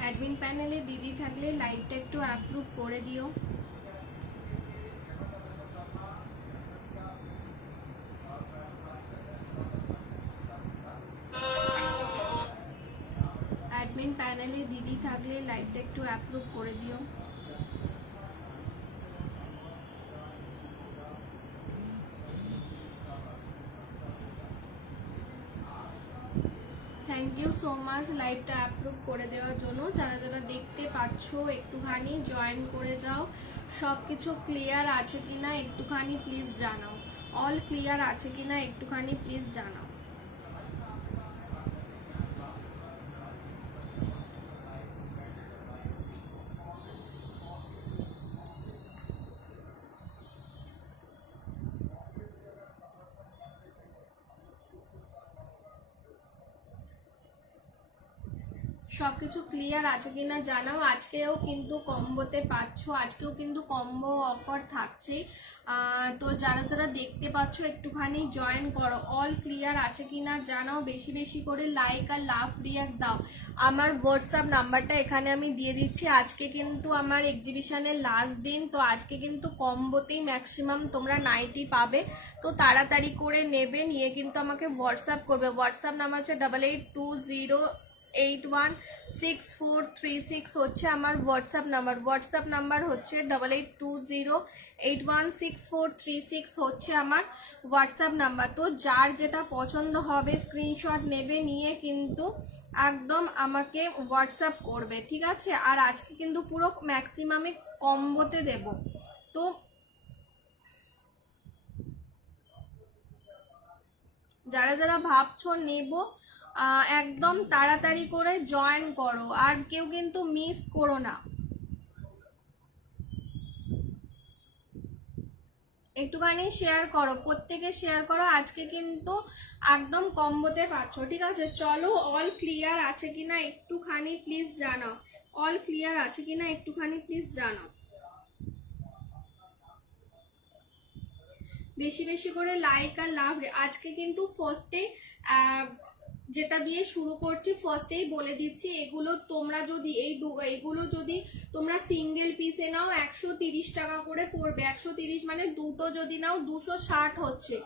Admin প্যানেলে দিদি থাকলে লাইভটা একটু অ্যাপ্রুভ করে দিও। অ্যাডমিন প্যানেলে দিদি থাকলে লাইভটা একটু অ্যাপ্রুভ করে দিও। থ্যাংক ইউ সো মাচ লাইভটা অ্যাপ্রুভ করে দেওয়ার জন্য। যারা যারা দেখতে পাচ্ছ একটুখানি জয়েন করে যাও। সব কিছু ক্লিয়ার আছে কিনা একটুখানি প্লিজ জানাও। অল ক্লিয়ার আছে কিনা একটুখানি প্লিজ জানাও। সব কিছু ক্লিয়ার আছে কিনা জানাও। আজকেও কিন্তু কম্বোতে পাচ্ছ, আজকেও কিন্তু কম্বো অফার থাকছে। তো যারা যারা দেখতে পাচ্ছ একটুখানি জয়েন করো। অল ক্লিয়ার আছে কিনা জানাও। বেশি বেশি করে লাইক আর লাভ রিয়াক্ট দাও। আমার হোয়াটসঅ্যাপ নাম্বারটা এখানে আমি দিয়ে দিচ্ছি। আজকে কিন্তু আমার এক্সিবিশনের লাস্ট দিন, তো আজকে কিন্তু কম্বোতেই ম্যাক্সিমাম তোমরা নাইটি পাবে। তো তাড়াতাড়ি করে নেবে, নিয়ে কিন্তু আমাকে হোয়াটসঅ্যাপ করবে। হোয়াটসঅ্যাপ নাম্বার হচ্ছে 8820816436 হচ্ছে আমার হোয়াটসঅ্যাপ নাম্বার। হোয়াটসঅ্যাপ নাম্বার হচ্ছে 8820816436 হচ্ছে আমার হোয়াটসঅ্যাপ নাম্বার। তো যার যেটা পছন্দ হবে স্ক্রিনশট নেবে, নিয়ে কিন্তু একদম আমাকে হোয়াটসঅ্যাপ করবে, ঠিক আছে। আর আজকে কিন্তু পুরো ম্যাক্সিমামে কম্বোতে দেব। তো যারা যারা ভাবছো নেব একদম তাড়াতাড়ি করে জয়েন করো, আর কেউ কিন্তু মিস করো না। একটুখানি শেয়ার করো, প্রত্যেকে শেয়ার করো। আজকে কিন্তু একদম কম্বোতে পাচ্ছ, ঠিক আছে। চলো অল ক্লিয়ার আছে কিনা একটুখানি প্লিজ জানাও। অল ক্লিয়ার আছে কিনা একটুখানি প্লিজ জানাও। বেশি বেশি করে লাইক আর লাভ। আজকে কিন্তু ফার্স্টে যেটা দিয়ে শুরু করছি, ফার্স্টেই বলে দিচ্ছি, এগুলো তোমরা যদি এইগুলো যদি তোমরা সিঙ্গেল পিসে নাও 130 টাকা করে পড়বে। 130 মানে দুটো যদি নাও 260 হচ্ছে।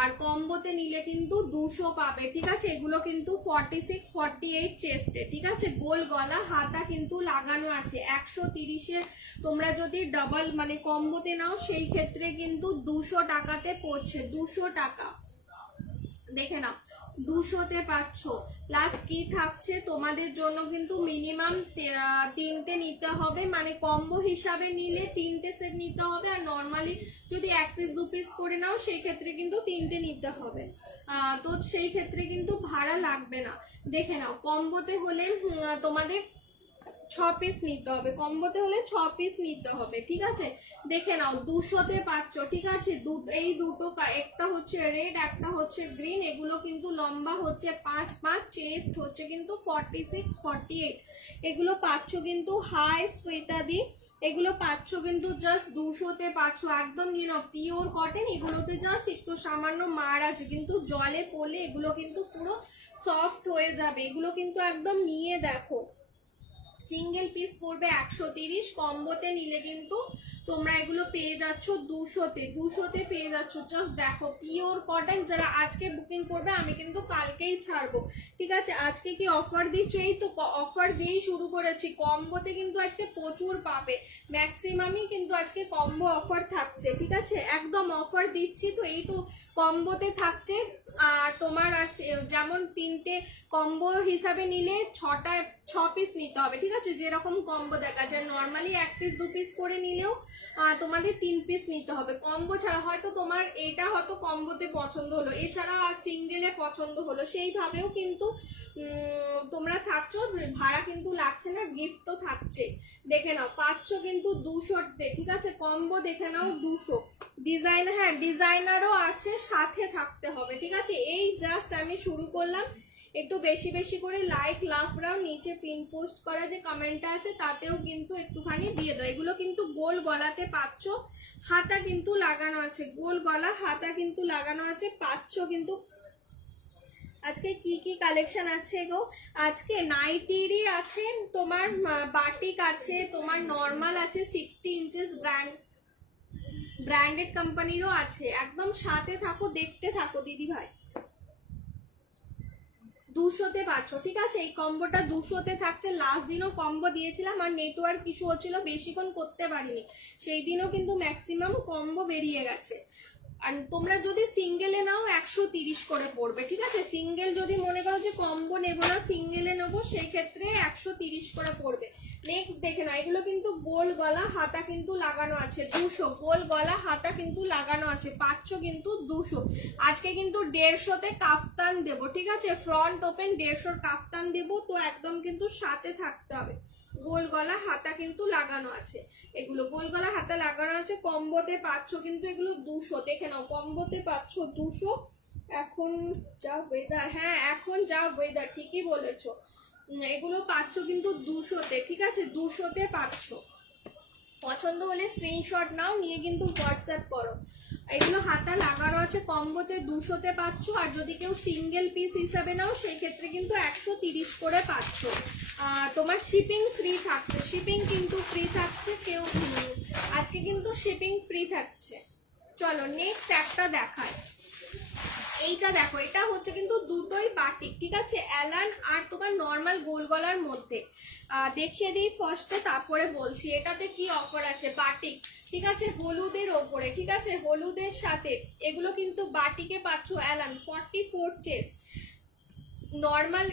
আর কম্বোতে নিলে কিন্তু 200 পাবে, ঠিক আছে। এগুলো কিন্তু 46-48 চেস্টে, ঠিক আছে। গোল গলা হাতা কিন্তু লাগানো আছে। 130-এর তোমরা যদি ডাবল মানে কম্বোতে নাও সেই ক্ষেত্রে কিন্তু 200 টাকাতে পড়ছে। 200 টাকা দেখে নাও, 200-তে পাচ্ছ। প্লাস কি থাকছে তোমাদের জন্য, কিন্তু মিনিমাম 3টে নিতে হবে, মানে কম্বো হিসাবে নিলে 3টে সেট নিতে হবে। আর নর্মালি যদি 1 পিস 2 পিস করে নাও সেই ক্ষেত্রে কিন্তু 3টে নিতে হবে। তো সেই ক্ষেত্রে কিন্তু ভাড়া লাগবে না। দেখে নাও, কম্বোতে হলে তোমাদের 6 পিস নিতে হবে, কম্বোতে হলে 6 পিস নিতে হবে, ঠিক আছে। দেখে নাও 200-তে পাচ্ছ, ঠিক আছে। এই দুটো, একটা হচ্ছে রেড একটা হচ্ছে গ্রিন। এগুলো কিন্তু লম্বা হচ্ছে 5-5, চেস্ট হচ্ছে কিন্তু 46-48। এগুলো পাচ্ছ কিন্তু হাই শ্বেতাদি। এগুলো পাচ্ছ কিন্তু জাস্ট 200-তে পাচ্ছ। একদম নিয়ে নাও, পিওর কটন। এগুলোতে জাস্ট একটু সামান্য মার আছে, কিন্তু জলে পড়লে এগুলো কিন্তু পুরো সফট হয়ে যাবে। এগুলো কিন্তু একদম নিয়ে দেখো। সিঙ্গেল পিস পড়বে 130, কম্বোতে নিলে কিন্তু তোমরা এগুলো পেয়ে যাচ্ছ 200-তে পেয়ে যাচ্ছ। জাস্ট দেখো, পিওর কটন। যারা আজকে বুকিং করবে আমি কিন্তু কালকেই ছাড়বো, ঠিক আছে। আজকে কি অফার দিচ্ছ? এই তো অফার দিয়েই শুরু করেছি। কম্বোতে কিন্তু আজকে প্রচুর পাবে, ম্যাক্সিমামই কিন্তু আজকে কম্বো অফার থাকছে, ঠিক আছে। একদম অফার দিচ্ছি, তো এই তো কম্বোতে থাকছে। আর তোমার আর যেমন 3টে কম্বো হিসাবে নিলে 6 পিস নিতে হবে, ঠিক আছে। যেরকম কম্বো দেখা যায় নর্মালি 1 পিস 2 পিস করে নিলেও তোমাদের 3 পিস নিতে হবে। কম্বো ছাড়া হয়তো তোমার এটা হয়তো কম্বোতে পছন্দ হলো, এছাড়া আর সিঙ্গেলে পছন্দ হলো, সেইভাবেও কিন্তু তোমরা থাকছো। ভাড়া কিন্তু লাগছে না, গিফট তো থাকছে। দেখে নাও, পাচ্ছ কিন্তু 200-তে, ঠিক আছে। কম্বো দেখে নাও 200। ডিজাইন, হ্যাঁ ডিজাইনারও আছে, সাথে থাকতে হবে, ঠিক আছে। এই জাস্ট আমি শুরু করলাম। একটু বেশি বেশি করে লাইক লাভ দাও। নিচে পিন পোস্ট করা যে কমেন্টটা আছে তাতেও কিন্তু একটুখানি দিয়ে দাও। এগুলো কিন্তু গোল গলাতে পাচ্ছ, হাতা কিন্তু লাগানো আছে। গোল গলা হাতা কিন্তু লাগানো আছে, পাচ্ছ কিন্তু আজকে কি কি কালেকশন আছে গো? আজকে নাইটিরই আছে, তোমার বাটিক আছে, তোমার নর্মাল আছে, 60 ইঞ্চেস ব্র্যান্ডেড কোম্পানিরও আছে। একদম সাথে থাকো, দেখতে থাকো দিদি ভাই। 200-তে পাচ্ছ, ঠিক আছে? এই কম্বোটা 200-তে থাকছে। লাস্ট দিনও কম্বো দিয়েছিলাম, আর নেটওয়ার্ক ইস্যু হচ্ছিল, বেশিক্ষণ করতে পারিনি। সেই দিনও কিন্তু ম্যাক্সিমাম কম্বো বেরিয়ে গেছে। আর তোমরা যদি সিঙ্গেলে নাও 130 করে পড়বে, ঠিক আছে? সিঙ্গেল যদি মনে করো যে কম্বো নেবো না, সিঙ্গেলে নেবো, সেই ক্ষেত্রে 130 করে পড়বে। নেক্সট দেখে নাও, এগুলো কিন্তু গোল গলা হাতা কিন্তু লাগানো আছে, 200। গোল গলা হাতা কিন্তু লাগানো আছে, পাচ্ছ কিন্তু 200। আজকে কিন্তু 150-তে কাফতান দেবো, ঠিক আছে? ফ্রন্ট ওপেন 150-র কাফতান দেবো, তো একদম কিন্তু সাথে থাকতে হবে। গোল গলা হাতা কিন্তু লাগানো আছে, এগুলো গোল গলা হাতা লাগানো আছে। কম্বোতে পাচ্ছ কিন্তু এগুলো 200, দেখে নাও, কম্বোতে পাচ্ছ 200। এখন যা ওয়েদার, হ্যাঁ এখন যা ওয়েদার, ঠিকই বলেছো। এগুলো পাচ্ছ কিন্তু 200-তে, ঠিক আছে? 200-তে পাচ্ছ। পছন্দ হলে স্ক্রিনশট নাও, নিয়ে কিন্তু হোয়াটসঅ্যাপ করো। এগুলো হাতা লাগানো আছে, কম্বোতে 200-তে পাচ্ছ। আর যদি কেউ সিঙ্গেল পিস হিসাবে নাও, সেই ক্ষেত্রে কিন্তু 130 করে পাচ্ছ। তোমার শিপিং ফ্রি থাকছে, শিপিং কিন্তু ফ্রি থাকছে। কেউ আজকে কিন্তু শিপিং ফ্রি থাকছে। চলো নেক্সট একটা দেখায়। এইটা দেখো, এটা হচ্ছে কিন্তু দুটোই বাটিক, ঠিক আছে? অ্যালান আর তোমার নর্মাল গোল গলার মধ্যে। দেখিয়ে দিই ফার্স্টে, তারপরে বলছি এটাতে কি অফার আছে। বাটিক, ঠিক আছে? হলুদের ওপরে, ঠিক আছে? হলুদের সাথে এগুলো কিন্তু বাটিকে পাচ্ছ। অ্যালান 44 চেস্ট, নর্মাল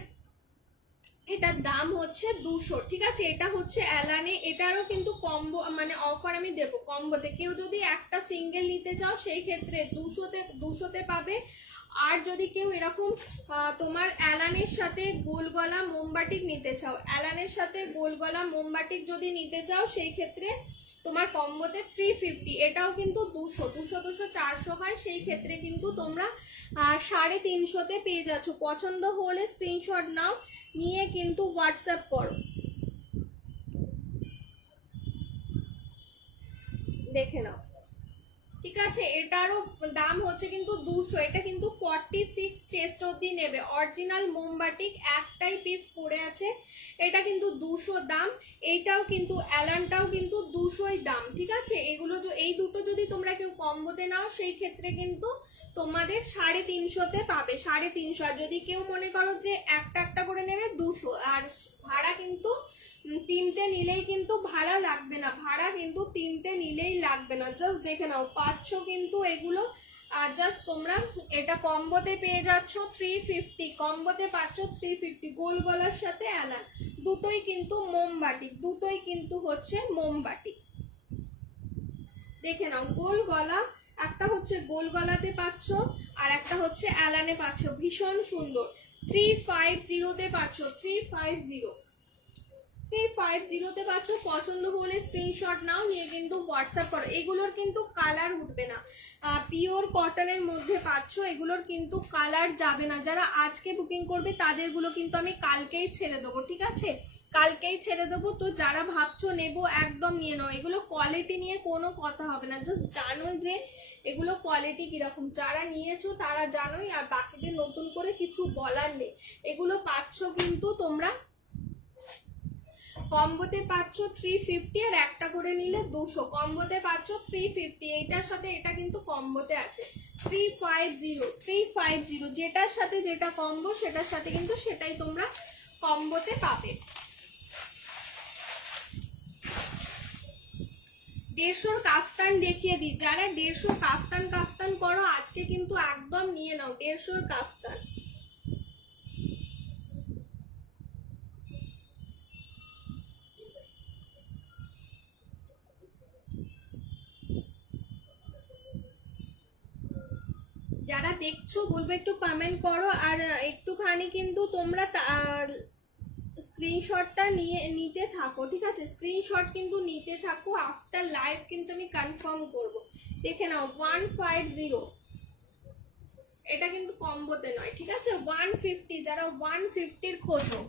এটার দাম হচ্ছে 200, ঠিক আছে? এটা হচ্ছে অ্যালানে, এটারও কিন্তু কম্বো মানে অফার আমি দেবো কম্বোতে। কেউ যদি একটা সিঙ্গেল নিতে চাও, সেই ক্ষেত্রে 200-তে পাবে। আর যদি কেউ এরকম তোমার অ্যালানের সাথে গোল গলা মোমবাটিক নিতে চাও, অ্যালানের সাথে গোল গলা মোমবাটিক যদি নিতে চাও, সেই ক্ষেত্রে তোমার কম্বোতে 350। এটাও কিন্তু 200 400 হয়, সেই ক্ষেত্রে কিন্তু তোমরা 350-তে পেয়ে যাচ্ছ। পছন্দ হলে স্ক্রিনশট নাও, নিয়ে কিন্তু হোয়াটসঅ্যাপ করো। দেখে নাও, ঠিক আছে? এটারও দাম হচ্ছে কিন্তু 200। এটা কিন্তু 46 চেস্ট অবধি নেবে। অরিজিনাল মোমবাটিক একটাই পিস পড়ে আছে, এটা কিন্তু 200 দাম। এইটাও কিন্তু অ্যালানটাও কিন্তু 200-ই দাম, ঠিক আছে? এগুলো এই দুটো যদি তোমরা কেউ কম্বোতে নাও, সেই ক্ষেত্রে কিন্তু তোমাদের 350-তে পাবে, 350। আর যদি কেউ মনে করো যে একটা একটা করে নেবে, 200। আর ভাড়া কিন্তু তিনটে নিলেই কিন্তু ভাড়া লাগবে না, ভাড়া কিন্তু তিনটে নিলেই লাগবে না। জাস্ট দেখে নাও, পাচ্ছ কিন্তু এগুলো। আর জাস্ট তোমরা এটা কম্বোতে পেয়ে যাচ্ছ 350, কম্বোতে পাচ্ছ 350। গোল গলার সাথে অ্যালান, দুটোই কিন্তু মোমবাটি, দুটোই কিন্তু হচ্ছে মোমবাটি। দেখে নাও, গোল গলা একটা হচ্ছে গোল গলাতে পাচ্ছ, আর একটা হচ্ছে অ্যালানে পাচ্ছ, ভীষণ সুন্দর। 350-তে পাচ্ছ, 350-তে পাচ্ছ। পছন্দ হলে স্ক্রিনশট নাও, নিয়ে কিন্তু হোয়াটসঅ্যাপ করো। এগুলোর কিন্তু কালার উঠবে না, পিওর কটনের মধ্যে পাচ্ছ, এগুলোর কিন্তু কালার যাবে না। যারা আজকে বুকিং করবে তাদেরগুলো কিন্তু আমি কালকেই ছেড়ে দেবো, ঠিক আছে? কালকেই ছেড়ে দেবো। তো যারা ভাবছো নেবো, একদম নিয়ে নাও। এগুলো কোয়ালিটি নিয়ে কোনো কথা হবে না, জাস্ট জানো যে এগুলো কোয়ালিটি কিরকম। যারা নিয়েছো তারা জানোই, আর বাকিদের নতুন করে কিছু বলার নেই। এগুলো পাচ্ছ কিন্তু তোমরা কম্বোতে পাচ্ছ 350, আর একটা করে নিলে 200। কম্বোতে পাচ্ছ 350, এইটার সাথে এটা কিন্তু কম্বোতে আছে 350। যেটার সাথে যেটা কম্বো, সেটার সাথে কিন্তু সেটাই তোমরা কম্বোতে পাবে। 150-র কাফতান দেখিয়ে দিই। যারা 150 কাফতান করো, আজকে কিন্তু একদম নিয়ে নাও 150-র কাফতান। যারা দেখছো বলবো একটু কমেন্ট করো, আর একটুখানি কিন্তু তোমরা স্ক্রিনশটটা নিতে থাকো, ঠিক আছে? স্ক্রিনশট কিন্তু নিতে থাকো, আফটার লাইভ কিন্তু আমি কনফার্ম করব। দেখে নাও 150, এটা কিন্তু কম্বোতে নয়, ঠিক আছে? 150, যারা 150-র খোঁজো।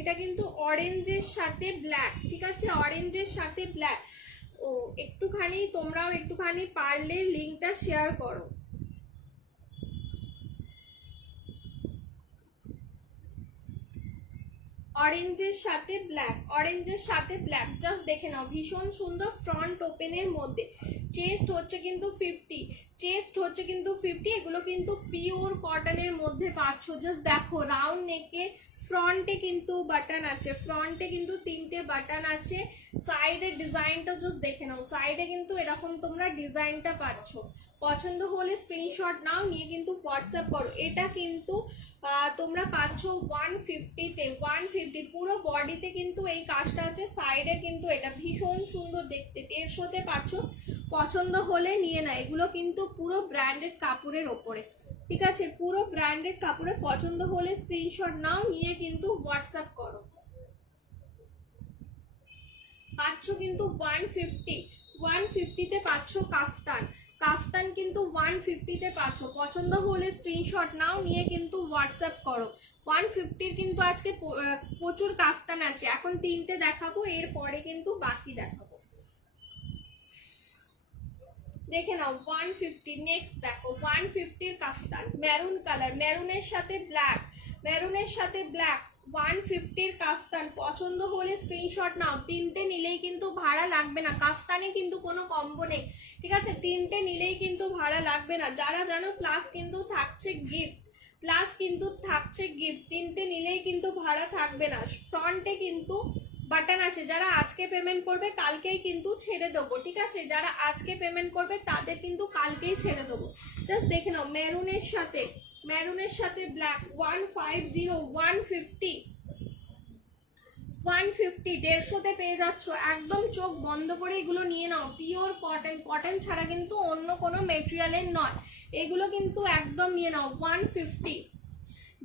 এটা কিন্তু অরেঞ্জের সাথে ব্ল্যাক, ঠিক আছে, অরেঞ্জের সাথে ব্ল্যাক। ও একটুখানি তোমরাও একটুখানি পারলে লিঙ্কটা শেয়ার করো। অরেঞ্জের সাথে ব্ল্যাক, অরেঞ্জের সাথে ব্ল্যাক, জাস্ট দেখে নাও, ভীষণ সুন্দর ফ্রন্ট ওপেনের মধ্যে। চেস্ট হচ্ছে কিন্তু 50, চেস্ট হচ্ছে কিন্তু 50। এগুলো কিন্তু পিওর কটনের মধ্যে পাচ্ছ। জাস্ট দেখো রাউন্ড নেকে, ফ্রন্টে কিন্তু বাটন আছে, ফ্রন্টে কিন্তু 3টে বাটন আছে। সাইডের ডিজাইনটা জাস্ট দেখে নাও, সাইডে কিন্তু এরকম তোমরা ডিজাইনটা পাচ্ছ। পছন্দ হলে স্ক্রিনশট নাও, নিয়ে কিন্তু হোয়াটসঅ্যাপ করো। এটা কিন্তু তোমরা পাচ্ছ 150-তে, 150 পুরো বডিতে কিন্তু এই কাজটা আছে, সাইডে কিন্তু এটা ভীষণ সুন্দর দেখতে, 150-তে পাচ্ছ। পছন্দ হলে নিয়ে না, এগুলো কিন্তু পুরো ব্র্যান্ডেড কাপড়ের ওপরে, ঠিক আছে, পুরো ব্র্যান্ডেড কাপড়ে। পছন্দ হলে স্ক্রিনশট নাও, নিয়ে কিন্তু হোয়াটসঅ্যাপ করো। পাচ্ছ কিন্তু 150, 150-তে পাচ্ছ কাফতান, কাফতান কিন্তু 150-তে পাচ্ছ। পছন্দ হলে স্ক্রিনশট নাও, নিয়ে কিন্তু হোয়াটসঅ্যাপ করো। 150-র কিন্তু আজকে প্রচুর কাফতান আছে। এখন 3টে দেখাবো, এরপরে কিন্তু বাকি দেখাবো। দেখে নাও 150। নেক্সট দেখো 150-র কাফতান, মেরুন কালার, মেরুনের সাথে ব্ল্যাক, মেরুনের সাথে ব্ল্যাক, 150-র কাফতান। পছন্দ হলে স্ক্রিনশট নাও। 3টে নিলেই কিন্তু ভাড়া লাগবে না, কাফতানে কিন্তু কোনো কম্বো নেই, ঠিক আছে, 3টে নিলেই কিন্তু ভাড়া লাগবে না। যারা জানো প্লাস কিন্তু থাকছে গিফট, প্লাস কিন্তু থাকছে গিফট, 3টে নিলেই কিন্তু ভাড়া থাকবে না। ফ্রন্টে কিন্তু বাটন আছে, যারা আজকে পেমেন্ট করবে কালকেই কিন্তু ছেড়ে দেবো, ঠিক আছে, যারা আজকে পেমেন্ট করবে তাদের কিন্তু কালকেই ছেড়ে দেবো। জাস্ট দেখে নাও মেরুনের সাথে, মেরুনের সাথে ব্ল্যাক, 150, 150, 150, 150-তে পেয়ে যাচ্ছ। একদম চোখ বন্ধ করে এগুলো নিয়ে নাও। পিওর কটন, কটন ছাড়া কিন্তু অন্য কোনো মেটেরিয়ালের নয়, এগুলো কিন্তু একদম নিয়ে নাও। 150,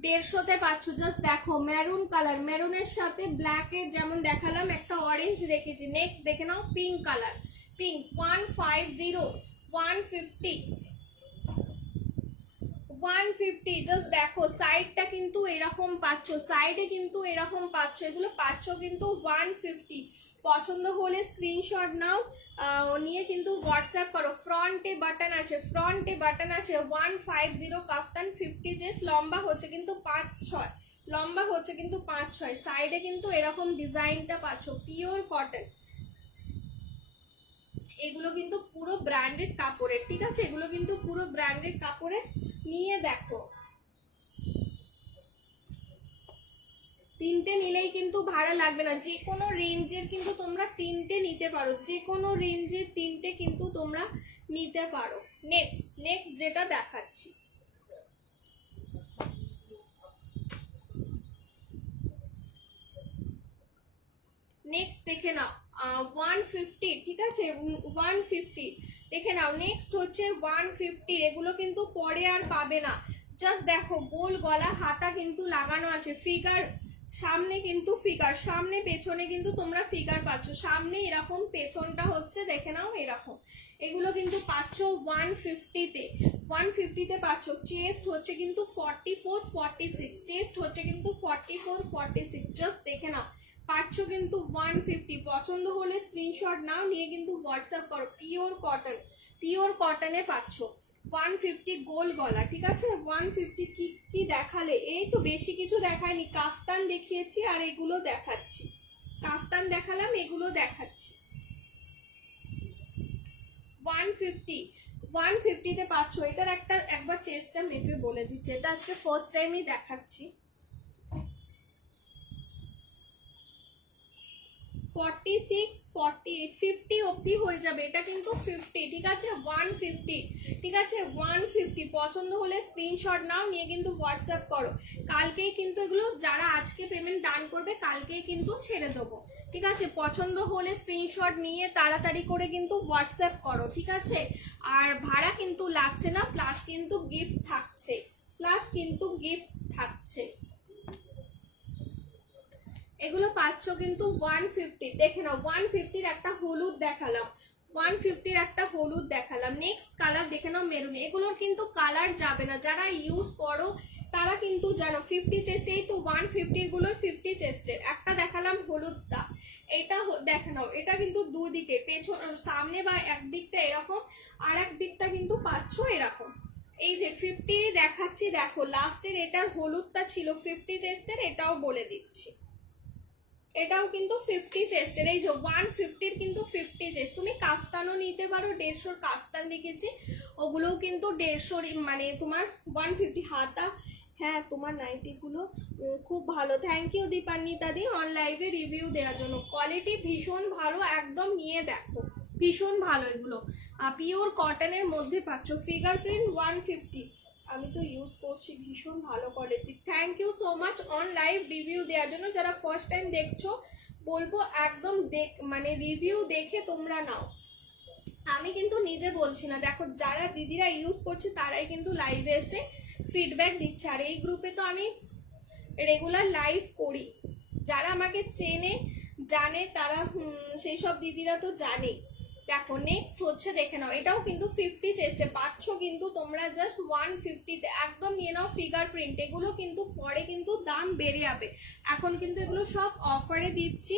150-তে পাচ্ছ। জাস্ট দেখো মেরুন কালার, মেরুনের সাথে ব্ল্যাকের যেমন দেখালাম, একটা অরেঞ্জ রেখেছি। নেক্সট দেখে নাও পিঙ্ক কালার, পিঙ্ক, 150, 150, 150। জাস্ট দেখো সাইডটা কিন্তু এরকম পাচ্ছ, সাইডে কিন্তু এরকম পাচ্ছ, এগুলো পাচ্ছ কিন্তু 150। পছন্দ হলে স্ক্রিনশট নাও, নিয়ে কিন্তু হোয়াটসঅ্যাপ করো। ফ্রন্টে বাটন আছে, ফ্রন্টে বাটন আছে, 150 কাফতান 50 চেস, লম্বা হচ্ছে কিন্তু 5-6, লম্বা হচ্ছে কিন্তু 5-6। সাইডে কিন্তু এরকম ডিজাইনটা পাচ্ছ, পিওর কটন। এগুলো কিন্তু পুরো ব্র্যান্ডেড কাপড়ের, ঠিক আছে, এগুলো কিন্তু পুরো ব্র্যান্ডেড কাপড়ের। নিয়ে দেখো 3টে নিলেই কিন্তু ভাড়া লাগবে না, যে কোনো রেঞ্জের কিন্তু তোমরা 3টে নিতে পারো, যে কোনো রেঞ্জের 3টে কিন্তু তোমরা নিতে পারো। নেক্সট, নেক্সট যেটা দেখাচ্ছি, নেক্সট দেখে নাও 150, ঠিক আছে, 150 দেখে নাও। নেক্সট হচ্ছে 150, এগুলো কিন্তু পরে আর পাবে না। জাস্ট দেখো গোল গলা, হাতা কিন্তু লাগানো আছে, ফিগার সামনে কিন্তু ফিগার, সামনে পেছনে কিন্তু তোমরা ফিগার পাচ্ছ। সামনে এরকম, পেছনটা হচ্ছে দেখে নাও এরকম। এগুলো কিন্তু পাচ্ছ 150-তে, 150-তে পাচ্ছ। চেস্ট হচ্ছে কিন্তু 44, 46, চেস্ট হচ্ছে কিন্তু 44, 46। জাস্ট দেখে নাও পাচ্ছ কিন্তু 150। পছন্দ হলে স্ক্রিনশট নাও, নিয়ে কিন্তু হোয়াটসঅ্যাপ করো। পিওর কটন, পিওর কটনে পাচ্ছ 150 গোল গলা, ঠিক আছে। 150 কি কি দেখালে, এই তো বেশি কিছু দেখায়নি, কাফতান দেখিয়েছি আর এগুলো দেখাচ্ছি, কাফতান দেখালাম, এগুলো দেখাচ্ছি। 150, 150-তে পাচ্ছ। এটার একটা একবার চেস্টটা মেপে বলে দিচ্ছি, এটা আজকে ফার্স্ট টাইমই দেখাচ্ছি। 46, 48, 50 অবধি হয়ে যাবে, এটা কিন্তু 50, ঠিক আছে, 150, ঠিক আছে, 150। পছন্দ হলে স্ক্রিনশট নাও, নিয়ে কিন্তু হোয়াটসঅ্যাপ করো। কালকেই কিন্তু এগুলো যারা আজকে পেমেন্ট ডান করবে কালকেই কিন্তু ছেড়ে দেবো, ঠিক আছে। পছন্দ হলে স্ক্রিনশট নিয়ে তাড়াতাড়ি করে কিন্তু হোয়াটসঅ্যাপ করো, ঠিক আছে। আর ভাড়া কিন্তু লাগছে না, প্লাস কিন্তু গিফট থাকছে, প্লাস কিন্তু গিফট থাকছে। এগুলো পাচ্ছ কিন্তু 150। দেখে নাও 150-র একটা হলুদ দেখালাম, 150-র একটা হলুদ দেখালাম। নেক্সট কালার দেখে নাও মেরুন। এগুলোর কিন্তু কালার যাবে না, যারা ইউজ করো তারা কিন্তু জানো 50 চেস্ট, এই তো 150 গুলো 50 চেস্টের। একটা দেখালাম হলুদটা, এটা দেখে নাও, এটা কিন্তু দুদিকে, পেছন সামনে বা একদিকটা এরকম, আর এক দিকটা কিন্তু পাচ্ছ এরকম। এই যে 50 দেখাচ্ছি, দেখো লাস্টের এটার হলুদটা ছিল 50 চেস্টের, এটাও বলে দিচ্ছি, এটাও কিন্তু 50 চেস্টের। এই যে 150 কিন্তু 50 চেস্ট। তুমি কাফতানও নিতে পারো, 150 কাফতান দেখেছি, ওগুলোও কিন্তু 150, মানে তোমার 150 হাতা। হ্যাঁ, তোমার নাইটিগুলো খুব ভালো, থ্যাংক ইউ দীপান্বিতা দি অন লাইভে রিভিউ দেওয়ার জন্য। কোয়ালিটি ভীষণ ভালো, একদম নিয়ে দেখো, ভীষণ ভালো। এগুলো পিওর কটনের মধ্যে পাচ্ছ, ফিগার প্রিন্ট 150, আমি তো ইউজ করছি, ভীষণ ভালো quality. Thank you so much on live review দেওয়ার জন্য। যারা ফার্স্ট টাইম দেখছো বলবো একদম মানে রিভিউ দেখে তোমরা নাও, আমি কিন্তু নিজে বলছি না। দেখো যারা দিদিরা ইউজ করছে তারাই কিন্তু লাইভে এসে ফিডব্যাক দিচ্ছে, আর এই গ্রুপে তো আমি রেগুলার লাইভ করি, যারা আমাকে চেনে জানে তারা, সেই সব দিদিরা তো জানে। দেখো নেক্সট হচ্ছে, দেখে নাও, এটাও কিন্তু 50 চেস্টে পাচ্ছ, কিন্তু তোমরা জাস্ট 150-তে একদম নিয়ে নাও। ফিগার প্রিন্ট, এগুলো কিন্তু পরে কিন্তু দাম বেড়ে যাবে, এখন কিন্তু এগুলো সব অফারে দিচ্ছি।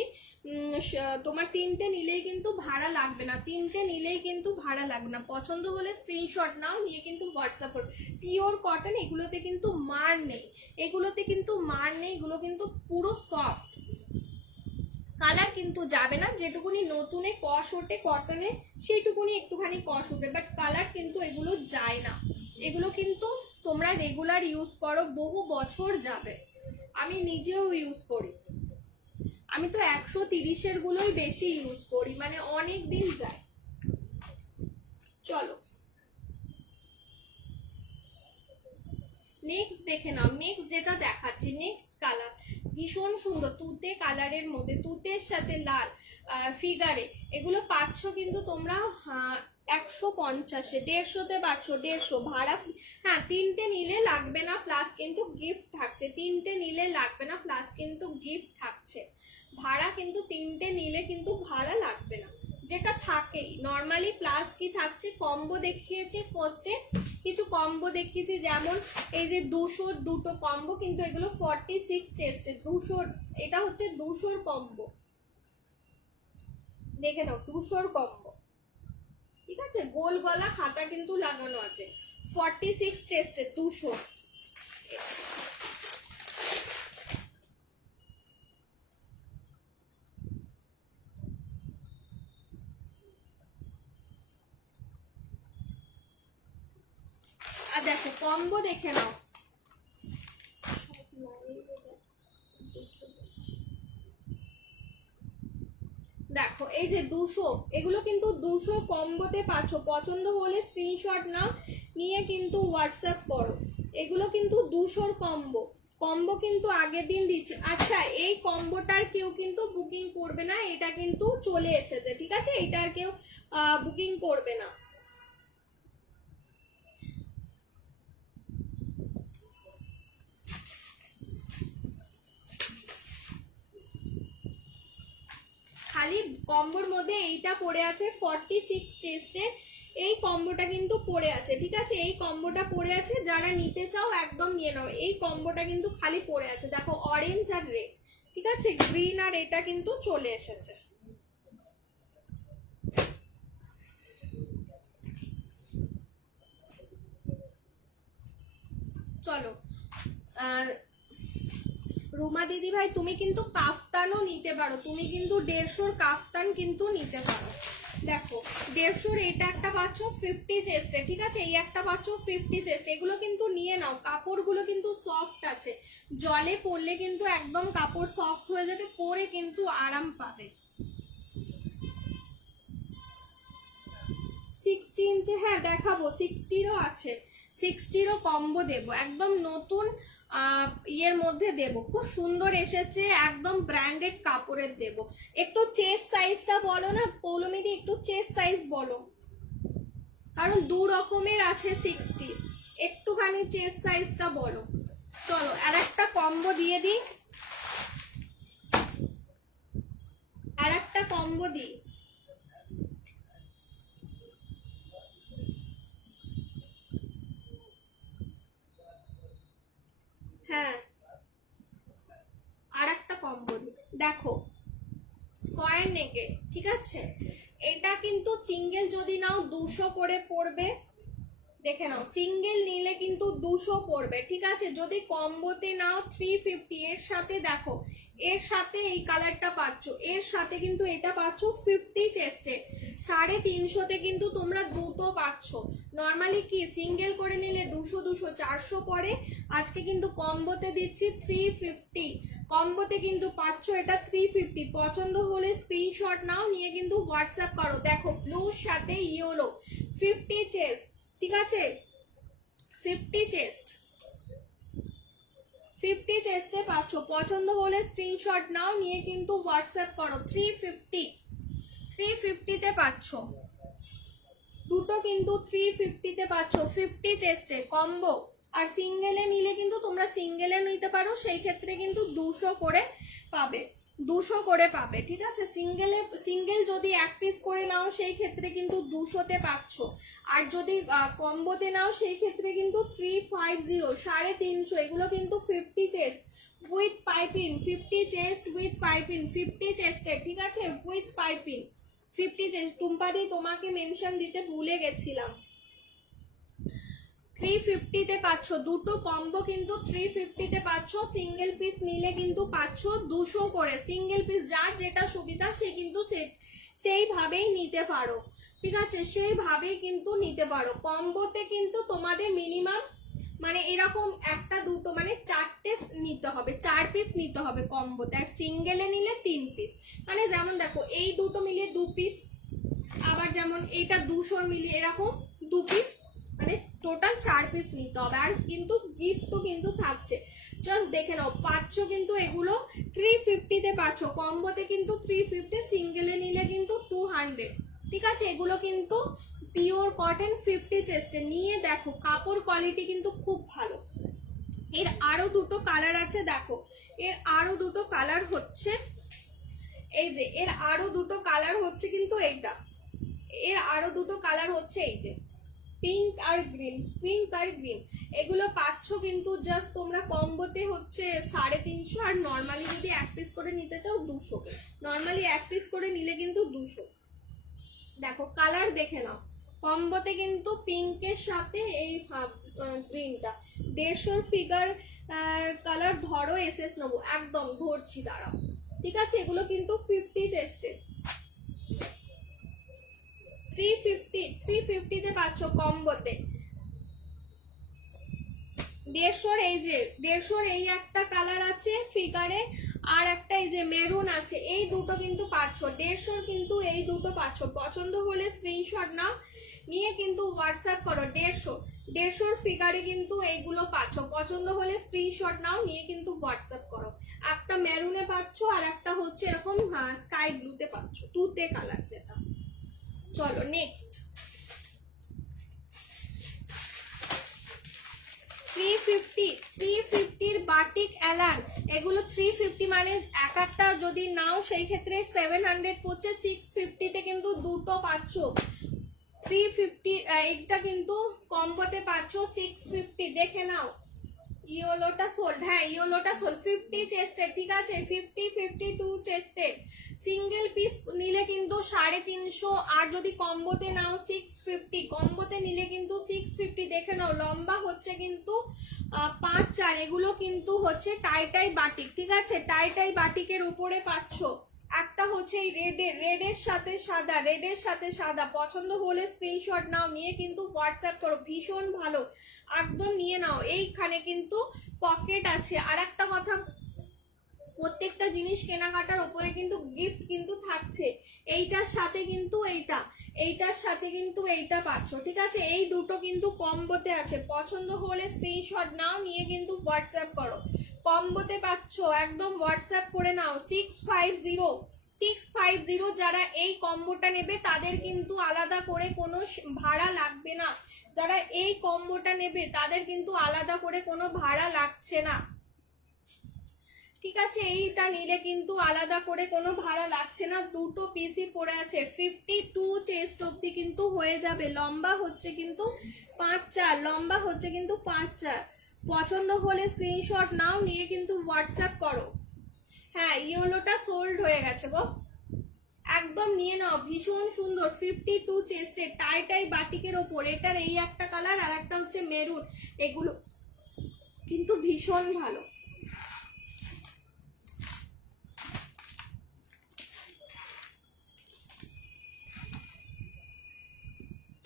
তোমার 3টে নিলেই কিন্তু ভাড়া লাগবে না, 3টে নিলেই কিন্তু ভাড়া লাগবে না। পছন্দ হলে স্ক্রিনশট নাও, নিয়ে কিন্তু হোয়াটসঅ্যাপ করো। পিওর কটন, এগুলোতে কিন্তু মার নেই, এগুলোতে কিন্তু মার নেই, এগুলো কিন্তু পুরো সফট, কালার কিন্তু যাবে না। যেটুকুনি নতুনে কষ ওঠে কটনে, সেইটুকুনি একটুখানি কষ উঠবে, বাট কালার কিন্তু এগুলো যায় না। এগুলো কিন্তু তোমরা রেগুলার ইউজ করো, বহু বছর যাবে, আমি নিজেও ইউজ করি, আমি তো 130-এর গুলোই বেশি ইউজ করি, মানে অনেক দিন যায়। চলো নেক্সট দেখে নাও, নেক্সট যেটা দেখাচ্ছি, নেক্সট কালার ভীষণ সুন্দর, তুতে কালারের মধ্যে, তুতের সাথে লাল ফিগারে, এগুলো পাচ্ছ কিন্তু তোমরা 150-এ, 150-তে পাচ্ছ, 150 ভাড়া। হ্যাঁ, 3টে নিলে লাগবে না, প্লাস কিন্তু গিফট থাকছে, 3টে নিলে লাগবে না, প্লাস কিন্তু গিফট থাকছে। ভাড়া কিন্তু 3টে নিলে কিন্তু ভাড়া লাগবে না, যেটা থাকেই নর্মালি। প্লাস কি থাকছে, কম্বো দেখিয়েছি ফার্স্টে, কিছু কম্বো দেখিয়েছি, যেমন এই যে 200 দুটো কম্বো, কিন্তু এগুলো 46 টেস্টে 200, এটা হচ্ছে 200 কম্বো, দেখে নাও 200 কম্বো, ঠিক আছে, গোল গলা হাতা কিন্তু লাগানো আছে, 46 টেস্টে 200। আর দেখো কম্বো দেখে নাও, দেখো এই যে 200, এগুলো কিন্তু 200 কম্বোতে পাচ্ছ, পছন্দ হলে স্ক্রিনশট নাও, নিয়ে কিন্তু হোয়াটসঅ্যাপ করো। এগুলো কিন্তু 200 কম্বো, কম্বো কিন্তু আগের দিন দিচ্ছে। আচ্ছা, এই কম্বোটার কেউ কিন্তু বুকিং করবে না, এটা কিন্তু চলে এসেছে, ঠিক আছে, এটার কেউ বুকিং করবে না। খালি কম্বোর মধ্যে এইটা পড়ে আছে 46 চেস্টে, এই কম্বোটা কিন্তু পড়ে আছে, ঠিক আছে, এই কম্বোটা পড়ে আছে, যারা নিতে চাও একদম নিয়ে নাও। এই কম্বোটা কিন্তু খালি পড়ে আছে, দেখো অরেঞ্জ আর রেড, ঠিক আছে, গ্রিন আর এটা কিন্তু চলে এসেছে। চলো, আর রুমা দিদি ভাই তুমি কিন্তু কাফতানও নিতে পারো, তুমি কিন্তু 150 কাফতান কিন্তু নিতে পারো। দেখো 150 এটা একটা পাচ্ছ 50 চেস্টে, ঠিক আছে, এই একটা পাচ্ছ 50 চেস্ট, এগুলো কিন্তু নিয়ে নাও। কাপড়গুলো কিন্তু সফট আছে, জলে পরলে কিন্তু একদম কাপড় সফট হয়ে যাবে, পরে কিন্তু আরাম পাবে। 16, হ্যাঁ দেখাবো, 60-ও আছে, 60-ও কম্বো দেবো, একদম নতুন ইয়ের মধ্যে দেব, খুব সুন্দর এসেছে, একদম ব্র্যান্ডেড কাপড়ের দেব। একটু চেস্ট সাইজটা বলো না পৌলমিদি, একটু চেস্ট সাইজ বলো, কারণ 2 রকমের আছে 60, একটুখানি চেস্ট সাইজটা বলো। চলো আর একটা কম্বো দিয়ে দিই, আর একটা কম্বো দিই। নেকে, ঠিক আছে। এটা কিন্তু সিঙ্গেল যদি নাও 200 করে পড়বে, দেখে নাও সিঙ্গেল নিলে কিন্তু 200 পড়বে, ঠিক আছে। যদি কম্বোতে নাও 350, এর সাথে দেখো এর সাথে এই কালারটা পাচ্ছ, এর সাথে কিন্তু এটা পাচ্ছ 50 চেস্টে, 350তে কিন্তু তোমরা দুটো পাচ্ছ। নর্মালি কি সিঙ্গেল করে নিলে 200 200 400 পড়ে, আজকে কিন্তু কম্বোতে দিচ্ছি 350, কম্বোতে কিন্তু পাচ্ছ এটা 350। পছন্দ হলে স্ক্রিনশট নাও, নিয়ে কিন্তু হোয়াটসঅ্যাপ করো। দেখো ব্লুর সাথে ইয়েলো 50 চেস্ট, ঠিক আছে, 50 চেস্ট, 50 চেস্টে পাচ্ছ। পছন্দ হলে স্ক্রিনশট নাও, নিয়ে কিন্তু হোয়াটসঅ্যাপ করো। 350তে পাচ্ছ দুটো, কিন্তু 350তে পাচ্ছ 50 চেস্টে কম্বো। আর সিঙ্গেলে নিলে কিন্তু তোমরা সিঙ্গেলে নিতে পারো, সেই ক্ষেত্রে কিন্তু 200 করে পাবে, 200 করে পাবে, ঠিক আছে। সিঙ্গেল যদি এক পিস করে নাও সেই ক্ষেত্রে কিন্তু 200তে পাচ্ছ, আর যদি কম্বোতে নাও সেই ক্ষেত্রে কিন্তু 350, 350, এগুলো কিন্তু 50 chest with piping, 50 chest with piping, 50 চেস্টে, ঠিক আছে, উইথ পাইপিং 50 চেস্ট। টুম্পাদি তোমাকে মেনশন দিতে ভুলে গেছিলাম। 350তে পাচ্ছ দুটো কম্বো, কিন্তু 350তে পাচ্ছ। সিঙ্গেল পিস নিলে কিন্তু পাচ্ছ 200 করে। সিঙ্গেল পিস যার যেটা সুবিধা সে কিন্তু সেইভাবেই নিতে পারো, ঠিক আছে, সেইভাবেই কিন্তু নিতে পারো। কম্বোতে কিন্তু তোমাদের মিনিমাম মানে এরকম একটা দুটো মানে 4টে নিতে হবে, 4 পিস নিতে হবে কম্বোতে। আর সিঙ্গেলে নিলে 3 পিস, মানে যেমন দেখো এই দুটো মিলিয়ে 2 পিস, আবার যেমন এটা 200 মিলিয়ে এরকম 2 পিস, মানে টোটাল 4 পিস নিতে হবে। আর কিন্তু গিফটও কিন্তু থাকছে, জাস্ট দেখে নাও। পাচ্ছ কিন্তু এগুলো 350তে পাচ্ছ, কম্বোতে কিন্তু 350, সিঙ্গেলে নিলে কিন্তু 200, ঠিক আছে। এগুলো কিন্তু পিওর কটন 50 চেস্টে, নিয়ে দেখো কাপড় কোয়ালিটি কিন্তু খুব ভালো। এর আরো দুটো কালার আছে, দেখো এর আরো দুটো কালার হচ্ছে এই যে, এর আরো দুটো কালার হচ্ছে কিন্তু এইটা, এর আরো দুটো কালার হচ্ছে এই যে পিঙ্ক আর গ্রিন, পিঙ্ক আর গ্রিন। এগুলো পাচ্ছ কিন্তু জাস্ট তোমরা কম্বোতে হচ্ছে 350, আর নর্মালি যদি এক পিস করে নিতে চাও 200, নর্মালি এক পিস করে নিলে কিন্তু 200। দেখো কালার দেখে নাও, কম্বোতে কিন্তু পিঙ্কের সাথে এই গ্রিনটা 150 ফিগার কালার, ধরো এসএস নেবো, একদম ধরছি দাঁড়াও, ঠিক আছে। এগুলো কিন্তু 50 চেস্টে, 350তে পাচ্ছ কম্বোতে। 150 এই যে 150 এই একটা কালার আছে ফিগারে, আর একটা এই যে মেরুন আছে, এই দুটো কিন্তু পাচ্ছ 150, কিন্তু এই দুটো পাচ্ছ। পছন্দ হলে স্ক্রিনশট নাও, নিয়ে কিন্তু হোয়াটসঅ্যাপ করো। 150 ফিগারে কিন্তু এইগুলো পাচ্ছ, পছন্দ হলে স্ক্রিনশট নাও, নিয়ে কিন্তু হোয়াটসঅ্যাপ করো। একটা মেরুনে পাচ্ছ, আর একটা হচ্ছে এরকম স্কাই ব্লুতে পাচ্ছ, তুতে কালার যেটা। চলো নেক্সট, 350 বাটিক অ্যালান, এগুলো 350, মানে এক একটা যদি নাও সেই ক্ষেত্রে 700 পড়ছে, 650তে কিন্তু দুটো পাচ্ছ। 350 এটা কিন্তু কম্বোতে পাচ্ছ 650, দেখে নাও। ইয়েলোটা সোল্ড, হ্যাঁ ইয়েলোটা সোল্ড 50 চেস্টে, ঠিক আছে, 52 চেস্টে। সিঙ্গেল পিস নিলে কিন্তু 350, আর যদি কম্বোতে নাও 650, কম্বোতে নিলে কিন্তু 650। দেখে নাও লম্বা হচ্ছে কিন্তু 5-4, এগুলো কিন্তু হচ্ছে টাই বাটিক, ঠিক আছে, টাই বাটিকের উপরে পাচ্ছ। একটা হচ্ছে এই রেডের সাথে সাদা, রেডের সাথে সাদা। পছন্দ হলে স্ক্রিনশট নাও, নিয়ে কিন্তু হোয়াটসঅ্যাপ করো, ভীষণ ভালো, একদম নিয়ে নাও। এইখানে কিন্তু পকেট আছে। আর একটা কথা, প্রত্যেকটা জিনিস কেনাকাটার উপরে কিন্তু গিফট কিন্তু থাকছে, এইটার সাথে কিন্তু এইটার সাথে কিন্তু এইটা পাচ্ছ, ঠিক আছে। এই দুটো কিন্তু কম্বোতে আছে, পছন্দ হলে স্ক্রিনশট নাও, নিয়ে কিন্তু হোয়াটসঅ্যাপ করো। কম্বোতে পাচ্ছ, একদম হোয়াটসঅ্যাপ করে নাও। 650 যারা এই কম্বোটা নেবে তাদের কিন্তু আলাদা করে কোনো ভাড়া লাগবে না, যারা এই কম্বোটা নেবে তাদের কিন্তু আলাদা করে কোনো ভাড়া লাগছে না, ঠিক আছে। এইটা নিলে কিন্তু আলাদা করে কোনো ভাড়া লাগছে না, দুটো পিসই পড়ে আছে। 52 চেস্ট অব্দি কিন্তু হয়ে যাবে। লম্বা হচ্ছে কিন্তু 5-4, লম্বা হচ্ছে কিন্তু 5-4। পছন্দ হলে স্ক্রিনশট নাও, নিয়ে কিন্তু হোয়াটসঅ্যাপ করো। হ্যাঁ ইয়েলোটা সোল্ড হয়ে গেছে গো, একদম নিয়ে নাও, ভীষণ সুন্দর 52 চেস্টের টাই টাই বাটিকের ওপর। এটার এই একটা কালার আর একটা হচ্ছে মেরুন, এগুলো কিন্তু ভীষণ ভালো।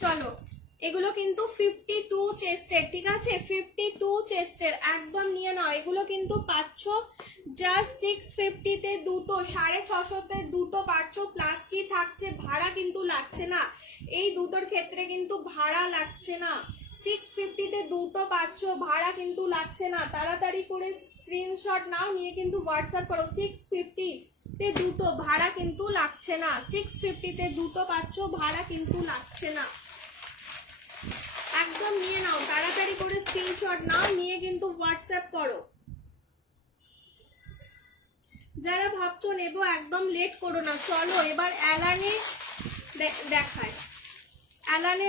চলো, এগুলো কিন্তু 52 চেস্টের, ঠিক আছে, 52 চেস্টের, একদম নিয়ে নাও। এগুলো কিন্তু পাচ্ছ জাস্ট 650-তে দুটো, 650-তে দুটো পাচ্ছ, প্লাস কি থাকছে, ভাড়া কিন্তু লাগছে না। এই দুটোর ক্ষেত্রে কিন্তু ভাড়া লাগছে না। 650-তে দুটো পাচ্ছ, ভাড়া কিন্তু লাগছে না। তাড়াতাড়ি করে স্ক্রিনশট নাও, নিয়ে কিন্তু হোয়াটসঅ্যাপ করো। 650-তে দুটো, ভাড়া কিন্তু লাগছে না। 650-তে দুটো পাচ্ছ, ভাড়া কিন্তু লাগছে না। একদম নিয়ে নাও, তাড়াতাড়ি করে স্ক্রিনশট নাও, নিয়ে কিন্তু হোয়াটসঅ্যাপ করো। যারা ভাবছো নেবো একদম লেট করো না। চলো এবার অ্যালানে দেখায়। অ্যালানে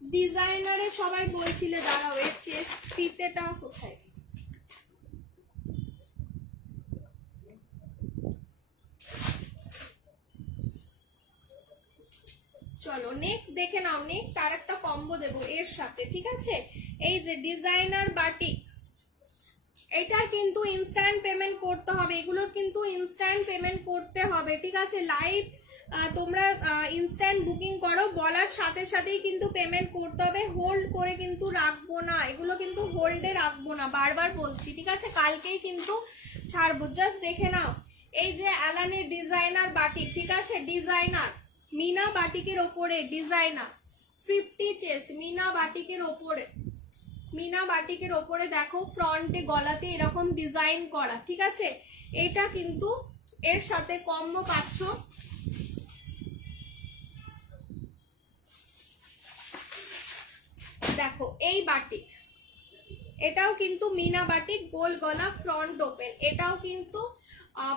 ডিজাইনারে সবাই বলছিলে, দাঁড়াও এর চেস্ট ফিতেটা কোথায়। চলো নেক্সট দেখে নাও। নেক্সট আর একটা কম্বো দেবো এর সাথে, ঠিক আছে। এই যে ডিজাইনার বাটিক, এটা কিন্তু ইনস্ট্যান্ট পেমেন্ট করতে হবে। এগুলোর কিন্তু ইনস্ট্যান্ট পেমেন্ট করতে হবে, ঠিক আছে। লাইভ তোমরা ইনস্ট্যান্ট বুকিং করো, বলার সাথে সাথেই কিন্তু পেমেন্ট করতে হবে। হোল্ড করে কিন্তু রাখবো না, এগুলো কিন্তু হোল্ডে রাখবো না, বারবার বলছি, ঠিক আছে। কালকেই কিন্তু ছাড়বো, জাস্ট দেখে নাও। এই যে অ্যালানের ডিজাইনার বাটিক, ঠিক আছে, ডিজাইনার মিনা বাটিকের ওপরে, ডিজাইনার 50 চেস্ট মিনা বাটিকের ওপরে, মিনা বাটিকের ওপরে দেখো ফ্রন্টে গলাতে এরকম ডিজাইন করা, ঠিক আছে। এটা কিন্তু এর সাথে কম্বো পাচ্ছ। দেখো এই বাটিক, এটাও কিন্তু মিনা বাটিক, গোল গলা, ফ্রন্ট ওপেন, এটাও কিন্তু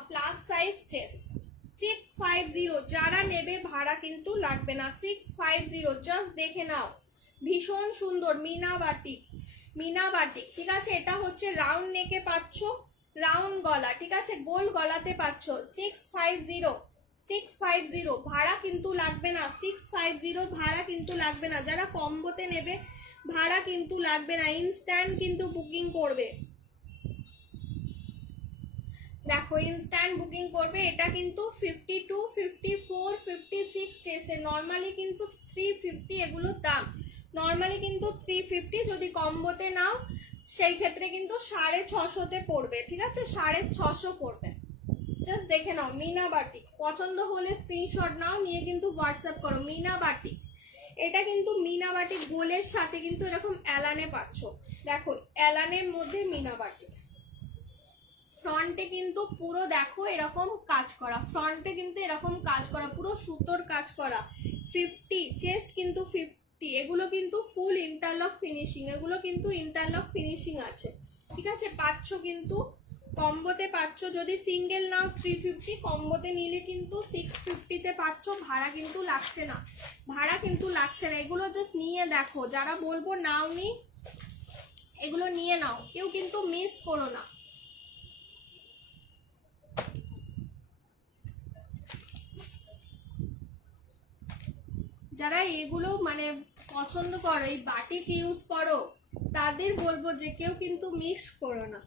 প্লাস সাইজ চেস্ট। 650, যারা নেবে ভাড়া কিন্তু লাগবে না। 650, জাস্ট দেখে নাও, ভীষণ সুন্দর মিনা বাটিক, মিনা বাটিক, ঠিক আছে। এটা হচ্ছে রাউন্ড নেকে পাচ্ছ, রাউন্ড গলা, ঠিক আছে, গোল গলাতে পাচ্ছ। 650, 650, ভাড়া কিন্তু লাগবে না। 650, ভাড়া কিন্তু লাগবে না। যারা কম্বোতে নেবে ভাড়া কিন্তু লাগবে না, ইনস্ট্যান্ট কিন্তু বুকিং করবে। দেখো ইনস্ট্যান্ট বুকিং করবে। এটা কিন্তু 52, 54, 56 চেস্টে, নর্মালি কিন্তু 350 এগুলোর দাম। নর্মালি কিন্তু 350, যদি কম্বোতে নাও সেই ক্ষেত্রে কিন্তু 650-তে পড়বে, ঠিক আছে, 650 পড়বে। জাস্ট দেখে নাও মিনা বাটিক, পছন্দ হলে স্ক্রিনশট নাও, নিয়ে কিন্তু হোয়াটসঅ্যাপ করো। মিনা বাটিক, এটা কিন্তু মিনা বাটিক গোলের সাথে কিন্তু এরকম অ্যালানে পাচ্ছ। দেখো অ্যালানের মধ্যে মিনা বাটিক, ফ্রন্টে কিন্তু পুরো দেখো এরকম কাজ করা, ফ্রন্টে কিন্তু এরকম কাজ করা, পুরো সুতোর কাজ করা। 50 চেস্ট কিন্তু 50, এগুলো কিন্তু ফুল ইন্টারলক ফিনিশিং, এগুলো কিন্তু ইন্টারলক ফিনিশিং আছে, ঠিক আছে। পাচ্ছ কিন্তু কম্বোতে পাচ্ছ, যদি সিঙ্গেল নাও 350, কম্বোতে নিলে কিন্তু 650-তে পাচ্ছ। ভাড়া কিন্তু লাগছে না, ভাড়া কিন্তু লাগছে না। এগুলো জাস্ট নিয়ে দেখো, যারা বলবো নাও নি, এগুলো নিয়ে নাও, কেউ কিন্তু মিস করো না। যারা এগুলো মানে পছন্দ করো, এই বাটিক ইউজ করো, তাদের বলবো যে কেউ কিন্তু মিস করো না।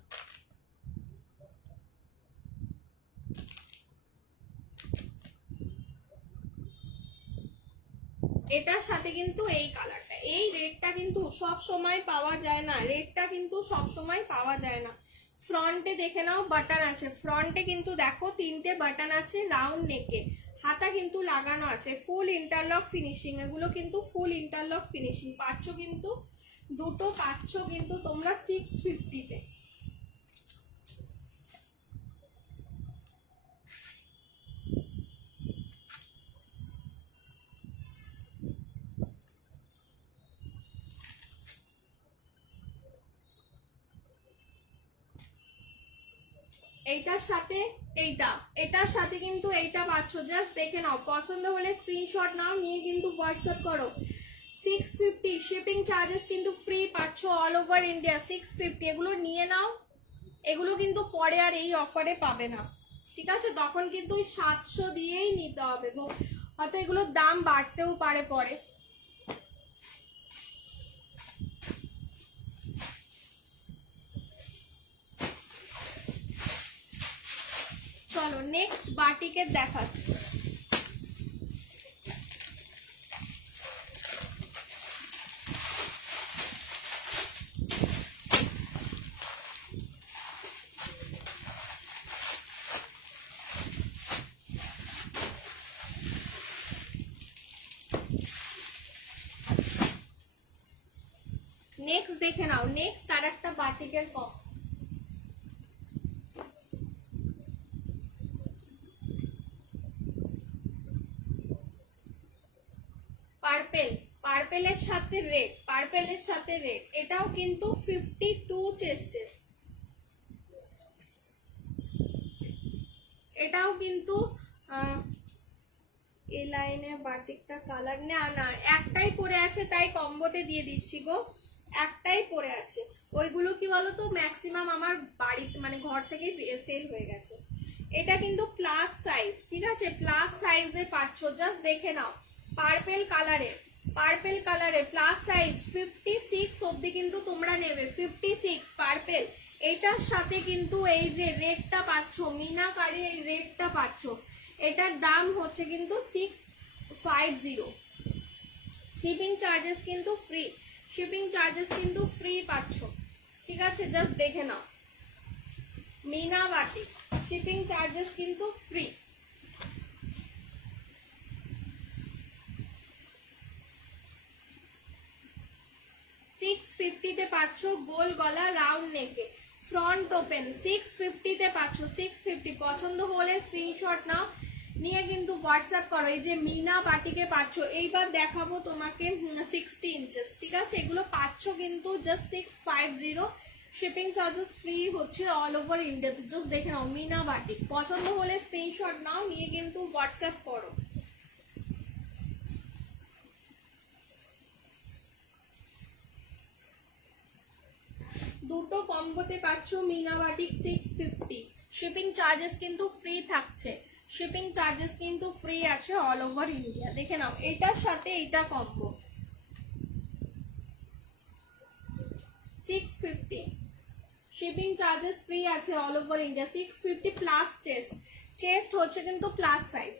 এটার সাথে কিন্তু এই কালারটা, এই রেডটা কিন্তু সব সময় পাওয়া যায় না, রেডটা কিন্তু সব সময় পাওয়া যায় না। ফ্রন্টে দেখে নাও বাটন আছে, ফ্রন্টে কিন্তু দেখো 3টে বাটন আছে রাউন্ড নেকে, হাতা কিন্তু লাগানো আছে, ফুল ইন্টারলক ফিনিশিং, এগুলো কিন্তু ফুল ইন্টারলক ফিনিশিং পাচ্ছ কিন্তু, দুটো পাচ্ছ কিন্তু তোমরা 650-তে। এইটার সাথে এইটা, এটার সাথে কিন্তু এইটা পাচ্ছ, জাস্ট দেখে নাও, পছন্দ হলে স্ক্রিনশট নাও, নিয়ে কিন্তু হোয়াটসঅ্যাপ করো। 650, শিপিং চার্জেস কিন্তু ফ্রি পাচ্ছ অল ওভার ইন্ডিয়া। 650, এগুলো নিয়ে নাও, এগুলো কিন্তু পরে আর এই অফারে পাবে না, ঠিক আছে? তখন কিন্তু ওই 700 দিয়েই নিতে হবে, হয়তো এগুলোর দাম বাড়তেও পারে পরে। চলো নেক্সট বাটিকের দেখাচ্ছি। নেক্সট দেখে নাও, নেক্সট আর একটা বাটিকের কম। পার্পেল, পার্পেলের সাথে রেড, পার্পেলের সাথে রেড, এটাও কিন্তু 52 চেস্টের, এটাও কিন্তু এই লাইনে বাটিকটা কালার না না একটাই পরে আছে, তাই কম্বোতে দিয়ে দিচ্ছি গো, একটাই পরে আছে। ওইগুলো কি বলতো ম্যাক্সিমাম আমার বাড়িতে মানে ঘর থেকে সেল হয়ে গেছে। এটা কিন্তু প্লাস সাইজ, ঠিক আছে? প্লাস সাইজে পাচ্ছ, জাস্ট দেখে নাও। পার্পেল কালারে, পার্পেল কালারে প্লাস সাইজ 56 অবধি কিন্তু তোমরা নেবে, 56 পার্পেল। এটার সাথে কিন্তু এই যে রেডটা পাচ্ছ, মিনাকারি এই রেডটা পাচ্ছ, এটার দাম হচ্ছে কিন্তু 650। শিপিং চার্জেস কিন্তু ফ্রি, শিপিং চার্জেস কিন্তু ফ্রি পাচ্ছ, ঠিক আছে? জাস্ট দেখে নাও, মিনা বাটিক, শিপিং চার্জেস কিন্তু ফ্রি। তে পাচ্ছ গোল গলা রাউন্ড নেকে ফ্রন্ট ওপেন, 650 তে পাচ্ছ, 650। পছন্দ হলে স্ক্রিনশট নাও, নিয়ে কিন্তু হোয়াটসঅ্যাপ করো। এই যে মিনা বাটিকে পাচ্ছ, এইবার দেখাবো তোমাকে 60 ইঞ্চেস, ঠিক আছে? এগুলো পাচ্ছ কিন্তু জাস্ট 650, শিপিং চার্জেস ফ্রি হচ্ছে অল ওভার ইন্ডিয়াতে। জাস্ট দেখে নাও মিনা বাটিক, পছন্দ হলে স্ক্রিনশট নাও, নিয়ে কিন্তু হোয়াটসঅ্যাপ করো। দুটো কম্বোতে পাচ্ছ মিনা বাটিক 650, শিপিং চার্জেস কিন্তু ফ্রি থাকছে, শিপিং চার্জেস কিন্তু ফ্রি আছে অল ওভার ইন্ডিয়া। দেখে নাও এটার সাথে এইটা কম্বো 650, শিপিং চার্জেস ফ্রি আছে all over India. 650 plus chest, chest হচ্ছে কিন্তু প্লাস সাইজ।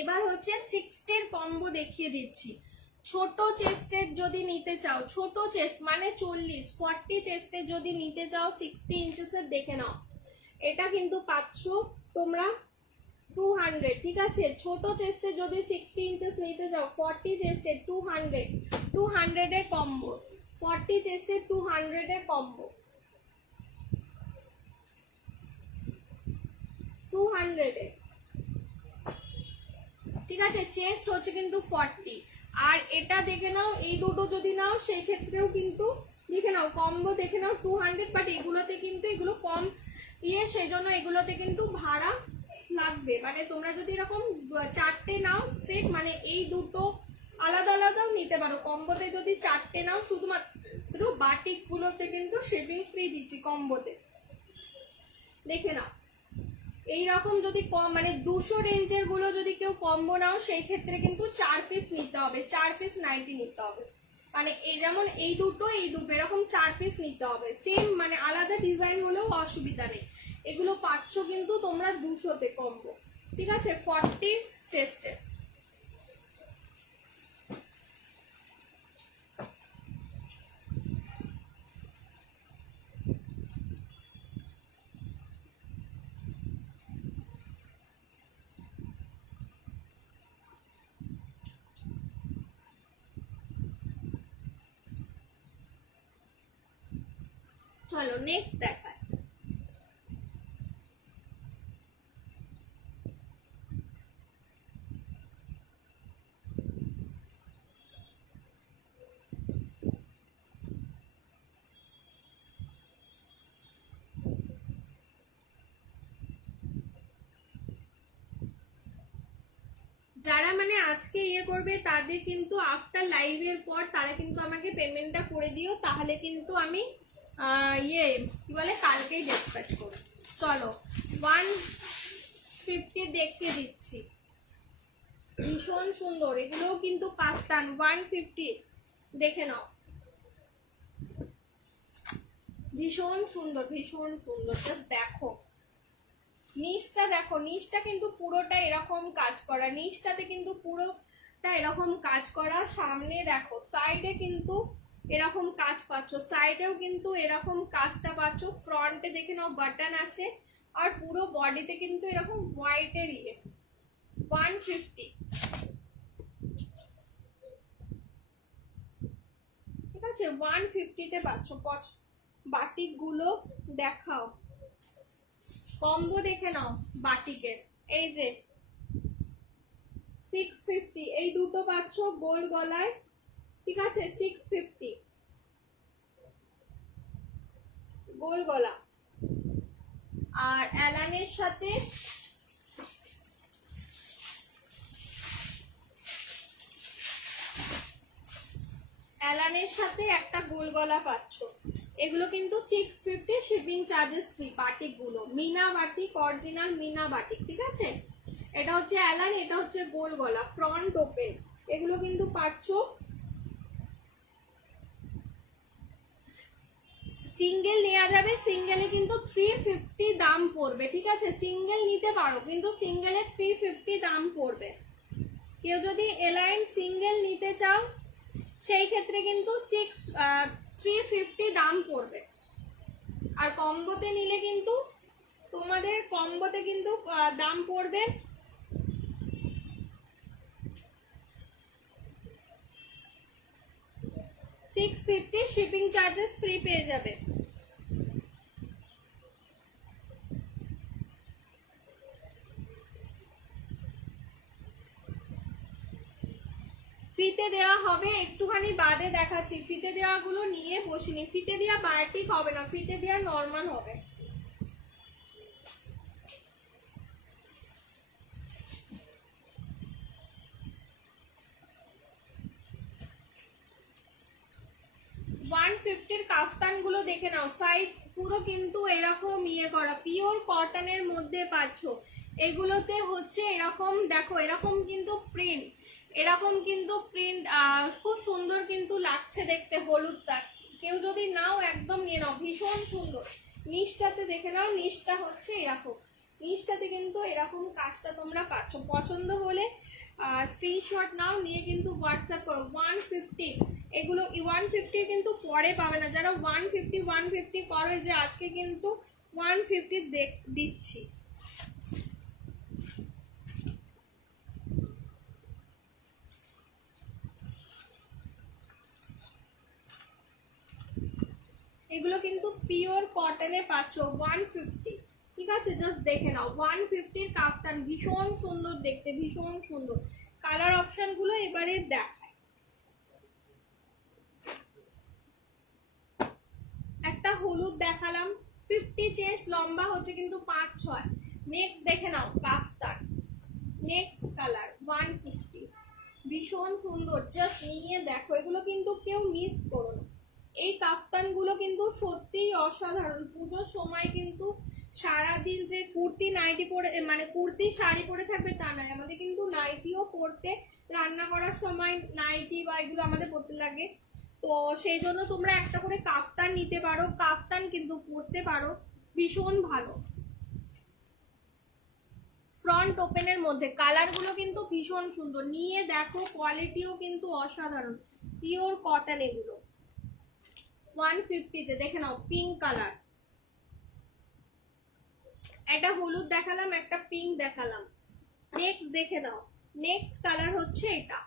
এবার হচ্ছে 60 কম্বো দেখিয়ে দিচ্ছি। ছোট চেস্টের যদি নিতে চাও, ছোট চেস্ট মানে 40 চেস্টের যদি নিতে চাও 60 ইঞ্চেসের, দেখে নাও এটা কিন্তু পাচ্ছ তোমরা 200, ঠিক আছে? ছোট চেস্টে যদি 60 ইঞ্চেস নিতে চাও 40 চেস্টের 200, 200 এর কম্বো, 40 চেস্টের 200 এর কম্বো, 200 এর, ঠিক আছে? চেস্ট হচ্ছে কিন্তু 40। আর এটা দেখে নাও, এই দুটো যদি নাও সেই ক্ষেত্রেও কিন্তু দেখে নাও কম্বো, দেখে নাও 200। বাট এগুলোতে কিন্তু এগুলো কম সেই জন্য এগুলোতে কিন্তু ভাড়া লাগবে। মানে তোমরা যদি এরকম 4টে নাও সেট, মানে এই দুটো আলাদা আলাদাও নিতে পারো। কম্বোতে যদি 4টে নাও, শুধুমাত্র বাটিক গুলোতে কিন্তু শিপিং ফ্রি দিচ্ছি কম্বোতে, দেখে নাও। এইরকম যদি কম মানে 200 রেঞ্জের গুলো যদি কেউ কম্বো নাও, সেই ক্ষেত্রে কিন্তু 4 পিস নিতে হবে, 4 পিস নাইটি নিতে হবে। মানে এই যেমন এই দুটো এরকম 4 পিস নিতে হবে। সেম মানে আলাদা ডিজাইন হলেও অসুবিধা নেই, এগুলো পাচ্ছ কিন্তু তোমরা 200তে কম্বো, ঠিক আছে? 40 চেস্টের। চলো নেক্সট দেখায়। যারা মানে আজকে ইয়ে করবে তাদের কিন্তু আফটার লাইভের পর তারা কিন্তু আমাকে পেমেন্টটা করে দিও, তাহলে কিন্তু আমি ইয়ে কি বলে কালকেই ডিসপ্যাচ করব। চলো 150 দেখতে দিচ্ছি, ভীষণ সুন্দর, এগুলোও কিন্তু কাফতান 150 দেখে নাও, ভীষণ সুন্দর ভীষণ সুন্দর। জাস্ট দেখো নিচটা, দেখো নিচটা কিন্তু পুরোটা এরকম কাজ করা, নিচটাতে কিন্তু পুরোটা এরকম কাজ করা। সামনে দেখো সাইডে কিন্তু এরকম কাজ পাচ্ছ, সাইডেও কিন্তু এরকম কাজটা পাচ্ছ। ফ্রন্টে দেখে নাও বাটন আছে, আর পুরো বডিতে কিন্তু এরকম হোয়াইটের ইয়ে। 150 ঠিক আছে, 150-তে পাচ্ছ। বাটিক গুলো দেখাও, কম্বো দেখে নাও বাটিকের। এই যে 650, এই দুটো পাচ্ছ গোল গলায়, ঠিক আছে 650 গোল গলা। আর অ্যালানের সাথে একটা গোল গলা পাচ্ছ, এগুলো কিন্তু 650, শিপিং চার্জেস ফ্রি। বাটিক গুলো Meena batik, original Meena batik, ঠিক আছে। এটা হচ্ছে অ্যালান, এটা হচ্ছে গোল গলা, ফ্রন্ট ওপেন, এগুলো কিন্তু পাচ্ছ। সিঙ্গেল নেওয়া যাবে, সিঙ্গেলে কিন্তু 350 দাম পড়বে, ঠিক আছে। সিঙ্গেল নিতে পারো, কিন্তু সিঙ্গেলে 350 দাম পড়বে। কেউ যদি এলাইন সিঙ্গেল নিতে চাও সেই ক্ষেত্রে কিন্তু 350 দাম পড়বে। আর কম্বোতে নিলে কিন্তু তোমাদের কম্বোতে কিন্তু দাম পড়বে 650, শিপিং চার্জেস ফ্রি পেয়ে যাবে। ফিতে দেওয়া হবে, একটুখানি বাদে দেখাচ্ছি। ফিতে দেওয়া গুলো নিয়ে বসিনি, ফিতে দেওয়া বায়োটিক হবে না, ফিতে দেওয়া নর্মাল হবে। কাফতান গুলো দেখে নাও, সাইড পুরো কিন্তু এরকম ইয়ে করা, পিওর কটনের মধ্যে পাচ্ছ। এগুলোতে হচ্ছে এরকম দেখো, এরকম কিন্তু প্রিন্ট, এরকম কিন্তু প্রিন্ট খুব সুন্দর কিন্তু লাগছে দেখতে। হলুদটা কেউ যদি নাও একদম নিয়ে নাও, ভীষণ সুন্দর। নিচটাতে দেখে নাও, নিচটা হচ্ছে এরকম, নিচটাতে কিন্তু এরকম কাজটা তোমরা পাচ্ছ। পছন্দ হলে স্ক্রিনশট নাও, নিয়ে কিন্তু হোয়াটসঅ্যাপ করো। 150, এগুলো 150 কিন্তু পরে পাবে না। যারা 150 করো, যে আজকে কিন্তু 150 দিচ্ছি। এগুলো কিন্তু পিওর কটনে পাচ্ছ 150, ঠিক আছে। জাস্ট দেখে নাও 150 কাফতান, ভীষণ সুন্দর দেখতে, ভীষণ সুন্দর। কালার অপশন গুলো এবারে দেখায়। একটা হলুদ দেখালাম, 50 চেস্ট, লম্বা হচ্ছে কিন্তু 5-6। নেক্সট দেখে নাও কাফতান, নেক্সট কালার 150, ভীষণ সুন্দর। জাস্ট নিয়ে দেখো, এগুলো কিন্তু কেউ মিস করো না। এই কাফতান গুলো কিন্তু সত্যিই অসাধারণ। পুজোর সময় কিন্তু সারাদিন যে কুর্তি নাইটি পরে, মানে কুর্তি শাড়ি পরে থাকবে তা নয়, আমাদের কিন্তু নাইটিও পরতে, রান্না করার সময় নাইটি বা এগুলো আমাদের পরতে লাগে। তো সেই জন্য তোমরা একটা করে কাফতান নিতে পারো, কাফতান কিন্তু পরতে পারো, ভীষণ ভালো। ফ্রন্ট ওপেনের মধ্যে কালার গুলো কিন্তু ভীষণ সুন্দর, নিয়ে দেখো কোয়ালিটিও কিন্তু অসাধারণ, পিওর কটন এগুলো। 150-তে দেখে নাও পিঙ্ক কালার, একটা হলুদ দেখালাম, একটা পিঙ্ক দেখালাম। নেক্সট দেখে নাও, নেক্সট কালার হচ্ছে এটা,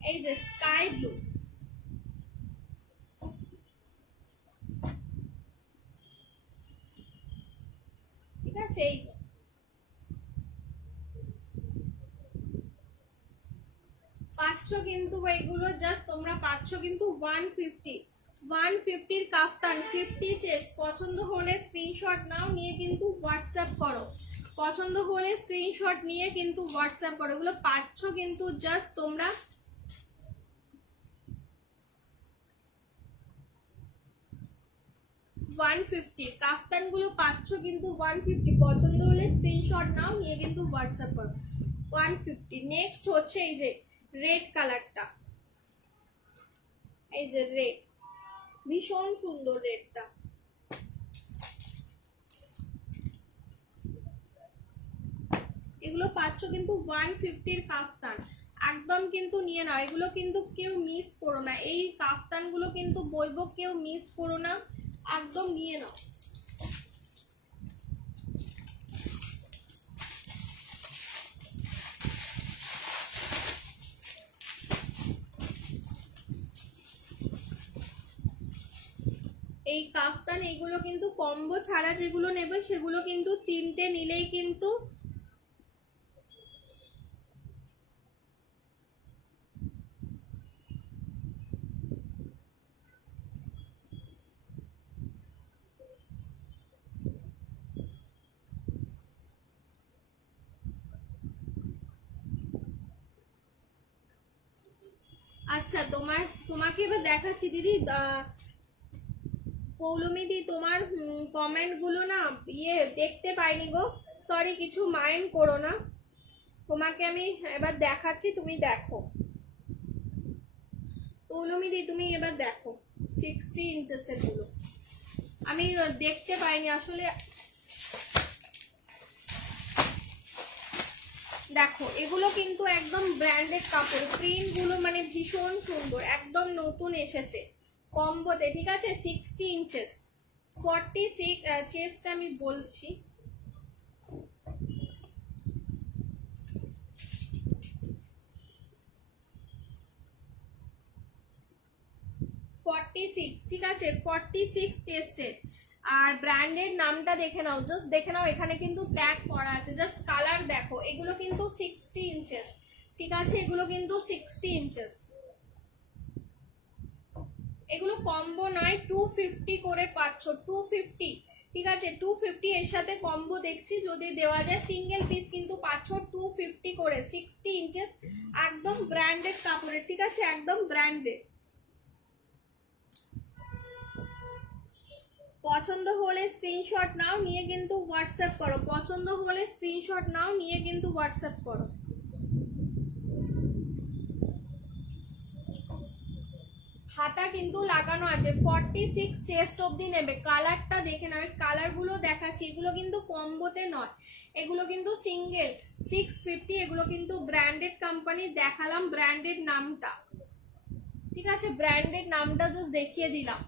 এই যে স্কাই ব্লু, ঠিক আছে। এই পাচ্ছ কিন্তু এগুলো, জাস্ট তোমরা পাচ্ছ কিন্তু 150 কাফতান, 50 চেস্ট। পছন্দ হলে স্ক্রিনশট নাও, নিয়ে কিন্তু হোয়াটসঅ্যাপ করো। পছন্দ হলে স্ক্রিনশট নিয়ে কিন্তু হোয়াটসঅ্যাপ করো। এগুলো পাচ্ছ কিন্তু জাস্ট তোমরা 150। কাফতানগুলো পাচ্ছ কিন্তু 150। পছন্দ হলে স্ক্রিনশট নাও, নিয়ে কিন্তু হোয়াটসঅ্যাপ করো। 150। নেক্সট হচ্ছে এই যে রেড কালারটা, এই যে রেড, ভীষণ সুন্দর রেডটা। এগুলো পাচ্ছ কিন্তু 150-র কাফতান, একদম কিন্তু নিয়ে নাও। এগুলো কিন্তু কেউ মিস করো না, এই কাফতানগুলো কিন্তু বলবো কেউ মিস করো না, একদম নিয়ে নাও। এই কাফতান এইগুলো কিন্তু কম্বো ছাড়া যেগুলো নেবে সেগুলো কিন্তু 3টে নিলেই কিন্তু আচ্ছা তোমাকে এবার দেখাচ্ছি দিদি। পৌলমি দি, তোমার কমেন্ট গুলো না দেখতে পাইনি গো, সরি, কিছু মাইন্ড করো না। তোমাকে আমি এবার দেখাচ্ছি, তুমি দেখো। পৌলমি দি তুমি এবার দেখো 60 ইঞ্চেসের গুলো আমি দেখতে পাইনি আসলে। দেখো এগুলো কিন্তু একদম ব্র্যান্ডেড কাপড়, প্রিন্ট গুলো মানে ভীষণ সুন্দর, একদম নতুন এসেছে কম্বোতে, ঠিক আছে। 60 ইঞ্চেস, 46 চেস্ট আমি বলছি, 46, ঠিক আছে, 46 চেস্টের। আর ব্র্যান্ডের নামটা দেখে নাও, জাস্ট দেখে নাও, এখানে কিন্তু ট্যাগ করা আছে, জাস্ট কালার দেখো। এগুলো কিন্তু 60 ইঞ্চেস, ঠিক আছে, এগুলো কিন্তু 60 ইঞ্চেস। এগুলো কম্বো নয়, 250 করে পাচ্ছ, 250, ঠিক আছে, 250। এর সাথে কম্বো দেখছি যদি দেওয়া যায়, সিঙ্গেল পিস কিন্তু পাচ্ছ 250 করে, 60 ইঞ্চেস, একদম ব্র্যান্ডেড কাপড়ের, ঠিক আছে, একদম ব্র্যান্ডেড। পছন্দ হলে স্ক্রিনশট নাও, নিয়ে কিন্তু হোয়াটসঅ্যাপ করো। পছন্দ হলে স্ক্রিনশট নাও, নিয়ে কিন্তু হোয়াটসঅ্যাপ করো। হাতা কিন্তু লাগানো আছে, 46 চেস্ট অবধি নেবে। কালারটা দেখে নাও, কালারগুলো দেখাচ্ছি, এগুলো কিন্তু কম্বোতে নয়, এগুলো কিন্তু সিঙ্গেল 650। এগুলো কিন্তু ব্র্যান্ডেড কোম্পানি, দেখালাম ব্র্যান্ডেড নামটা, ঠিক আছে, ব্র্যান্ডেড নামটা জাস্ট দেখিয়ে দিলাম।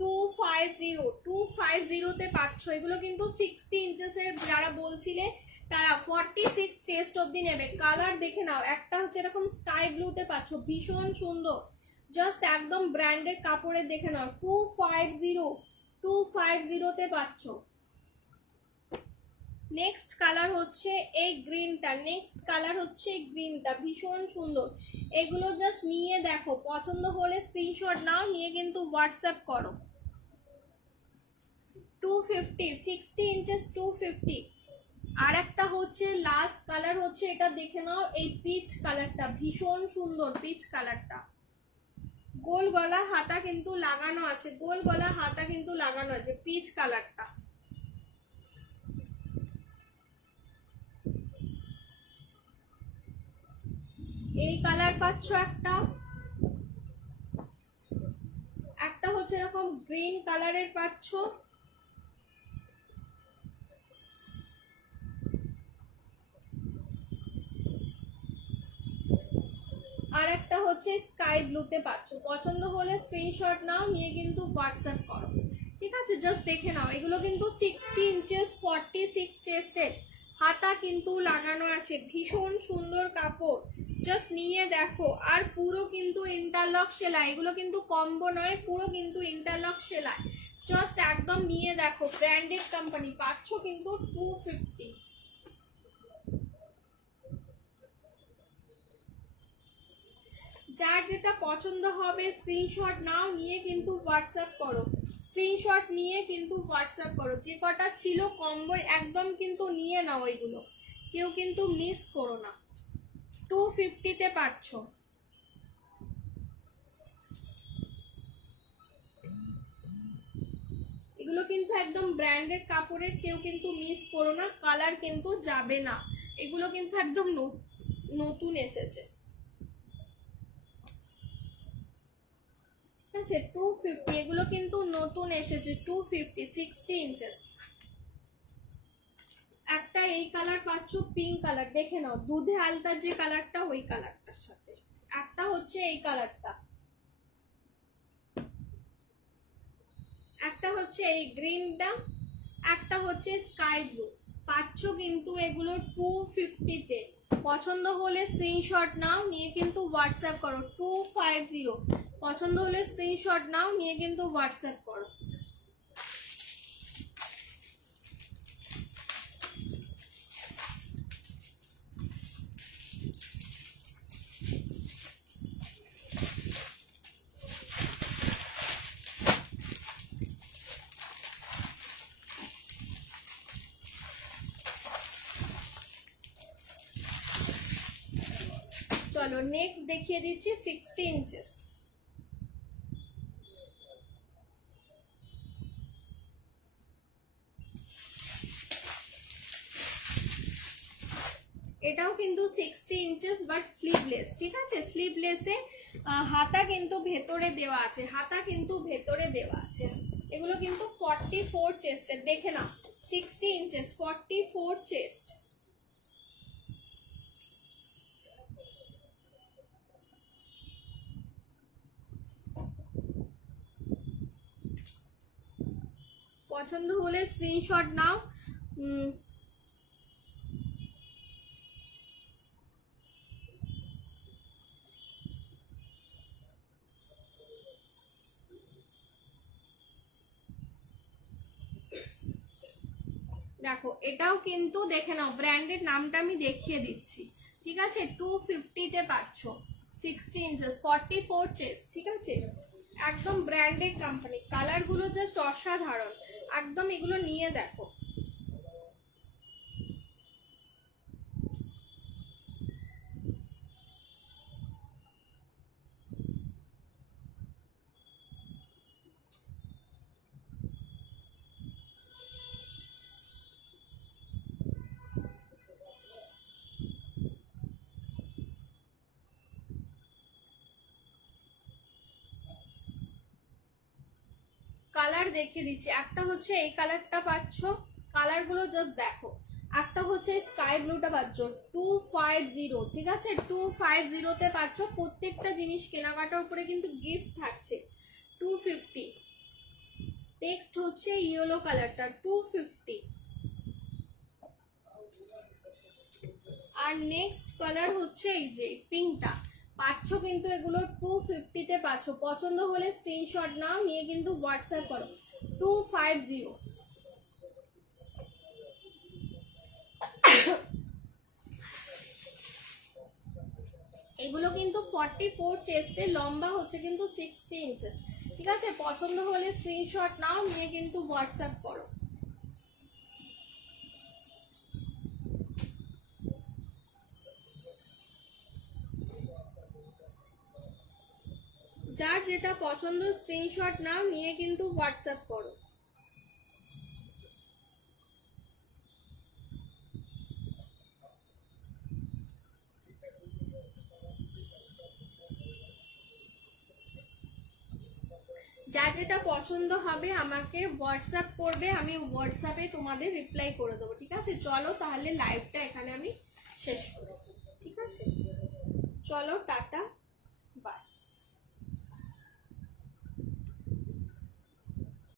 250-তে পাচ্ছ। এগুলো কিন্তু 60 ইঞ্চেসের, যারা বলছিলে তারা 46 চেস্ট অবধি নেবে। কালার দেখে নাও, একটা হচ্ছে এরকম স্কাই ব্লুতে পাচ্ছ, ভীষণ সুন্দর, জাস্ট একদম ব্র্যান্ডেড কাপড়ের, দেখে নাও। 250-তে পাচ্ছ। নেক্সট কালার হচ্ছে এই গ্রিনটা, নেক্সট কালার হচ্ছে এই গ্রিনটা, ভীষণ সুন্দর। এগুলো জাস্ট নিয়ে দেখো, পছন্দ হলে স্ক্রিনশট নাও, নিয়ে কিন্তু হোয়াটসঅ্যাপ করো। 250, 60 ইঞ্চেস 250। আর একটা হচ্ছে লাস্ট কালার হচ্ছে এটা, দেখে নাও, এই পিচ কালারটা, ভীষণ সুন্দর পিচ কালারটা। গোল গলা হাতা কিন্তু লাগানো আছে, গোল গলা হাতা কিন্তু লাগানো আছে, পিচ কালারটা। এই কালার পাচ্ছ একটা, একটা হচ্ছে এরকম গ্রিন কালারের পাচ্ছ, আর একটা হচ্ছে স্কাই ব্লুতে পাচ্ছ। পছন্দ হলে স্ক্রিনশট নাও, নিয়ে কিন্তু হোয়াটসঅ্যাপ করো, ঠিক আছে, জাস্ট দেখে নাও। এগুলো কিন্তু 60 ইঞ্চেস, 46 চেস্টের, হাতা কিন্তু লাগানো আছে, ভীষণ সুন্দর কাপড়, জাস্ট নিয়ে দেখো। আর পুরো কিন্তু ইন্টারলক সেলাই, এগুলো কিন্তু কম্বো নয়, পুরো কিন্তু ইন্টারলক সেলাই, জাস্ট একদম নিয়ে দেখো, ব্র্যান্ডেড কোম্পানি, পাচ্ছ কিন্তু 250। যার যেটা পছন্দ হবে স্ক্রিনশট নাও, নিয়ে কিন্তু হোয়াটসঅ্যাপ করো, স্ক্রিনশট নিয়ে কিন্তু হোয়াটসঅ্যাপ করো। যে কটা ছিল কম্বো একদম কিন্তু নিয়ে নাও, এগুলো কেউ কিন্তু মিস করো না। 250-তে পাচ্ছ। এগুলো কিন্তু একদম ব্র্যান্ডেড কাপড়ের, কেউ কিন্তু মিস করো না, কালার কিন্তু যাবে না। এগুলো কিন্তু একদম নতুন এসেছে, ঠিক আছে। 250, এগুলো কিন্তু নতুন এসেছে। 250, 60 ইঞ্চেস। একটা এই কালার পাচ্ছ, পিঙ্ক কালার, দেখে নাও, দুধে আলতার যে কালারটা ওই কালারটার সাথে। একটা হচ্ছে এই কালারটা, একটা হচ্ছে এই গ্রিনটা, একটা হচ্ছে স্কাই ব্লু। পাচ্ছ কিন্তু এগুলো 250-তে। পছন্দ হলে স্ক্রিনশট নাও, নিয়ে কিন্তু হোয়াটসঅ্যাপ করো। 250, পছন্দ হলে স্ক্রিনশট নাও, নিয়ে কিন্তু হোয়াটসঅ্যাপ করো। চলো নেক্সট দেখিয়ে দিচ্ছি 60 ইঞ্চেস। এটাও কিন্তু 60 ইঞ্চেস বাট স্লিভলেস, ঠিক আছে। স্লিভলেসে হাতা কিন্তু ভেতরে দেওয়া আছে, হাতা কিন্তু ভেতরে দেওয়া আছে। এগুলো কিন্তু 44 চেস্টের, দেখে নাও। 60 ইঞ্চেস, 44 চেস্ট। পছন্দ হলে স্ক্রিনশট নাও। দেখো এটাও কিন্তু দেখে নাও, ব্র্যান্ডের নামটা আমি দেখিয়ে দিচ্ছি, ঠিক আছে। 250-তে পাচ্ছ, 60 ইঞ্চেস, 44 চেস্ট, ঠিক আছে। একদম ব্র্যান্ডেড কোম্পানি, কালারগুলো জাস্ট অসাধারণ, একদম এগুলো নিয়ে দেখো। কালার দেখিয়ে দিচ্ছি, একটা হচ্ছে এই কালারটা পাচ্ছ, কালারগুলো জাস্ট দেখো। একটা হচ্ছে স্কাই ব্লুটা পাচ্ছ 250, ঠিক আছে। 250-তে পাচ্ছ। প্রত্যেকটা জিনিস কেনাকাটার উপরে কিন্তু গিফট থাকছে। 250। নেক্সট হচ্ছে ইয়েলো কালারটা 250, আর নেক্সট কালার হচ্ছে এই যে পিঙ্কটা পাচ্ছ কিন্তু এগুলো 250-তে পাচ্ছ। পছন্দ হলে স্ক্রিনশট নাও, নিয়ে কিন্তু হোয়াটসঅ্যাপ করো। 250। এগুলো কিন্তু 44 চেস্টে, লম্বা হচ্ছে কিন্তু 60 ইঞ্চেস, ঠিক আছে। পছন্দ হলে স্ক্রিনশট নাও, নিয়ে কিন্তু হোয়াটসঅ্যাপ করো। যার যেটা পছন্দ স্ক্রিনশট নাও, নিয়ে কিন্তু হোয়াটসঅ্যাপ করো। যার যেটা পছন্দ হবে আমাকে হোয়াটসঅ্যাপ করবে, আমি হোয়াটসঅ্যাপে তোমাদের রিপ্লাই করে দেবো, ঠিক আছে। চলো তাহলে লাইভটা এখানে আমি শেষ করব, ঠিক আছে। চলো টাটা।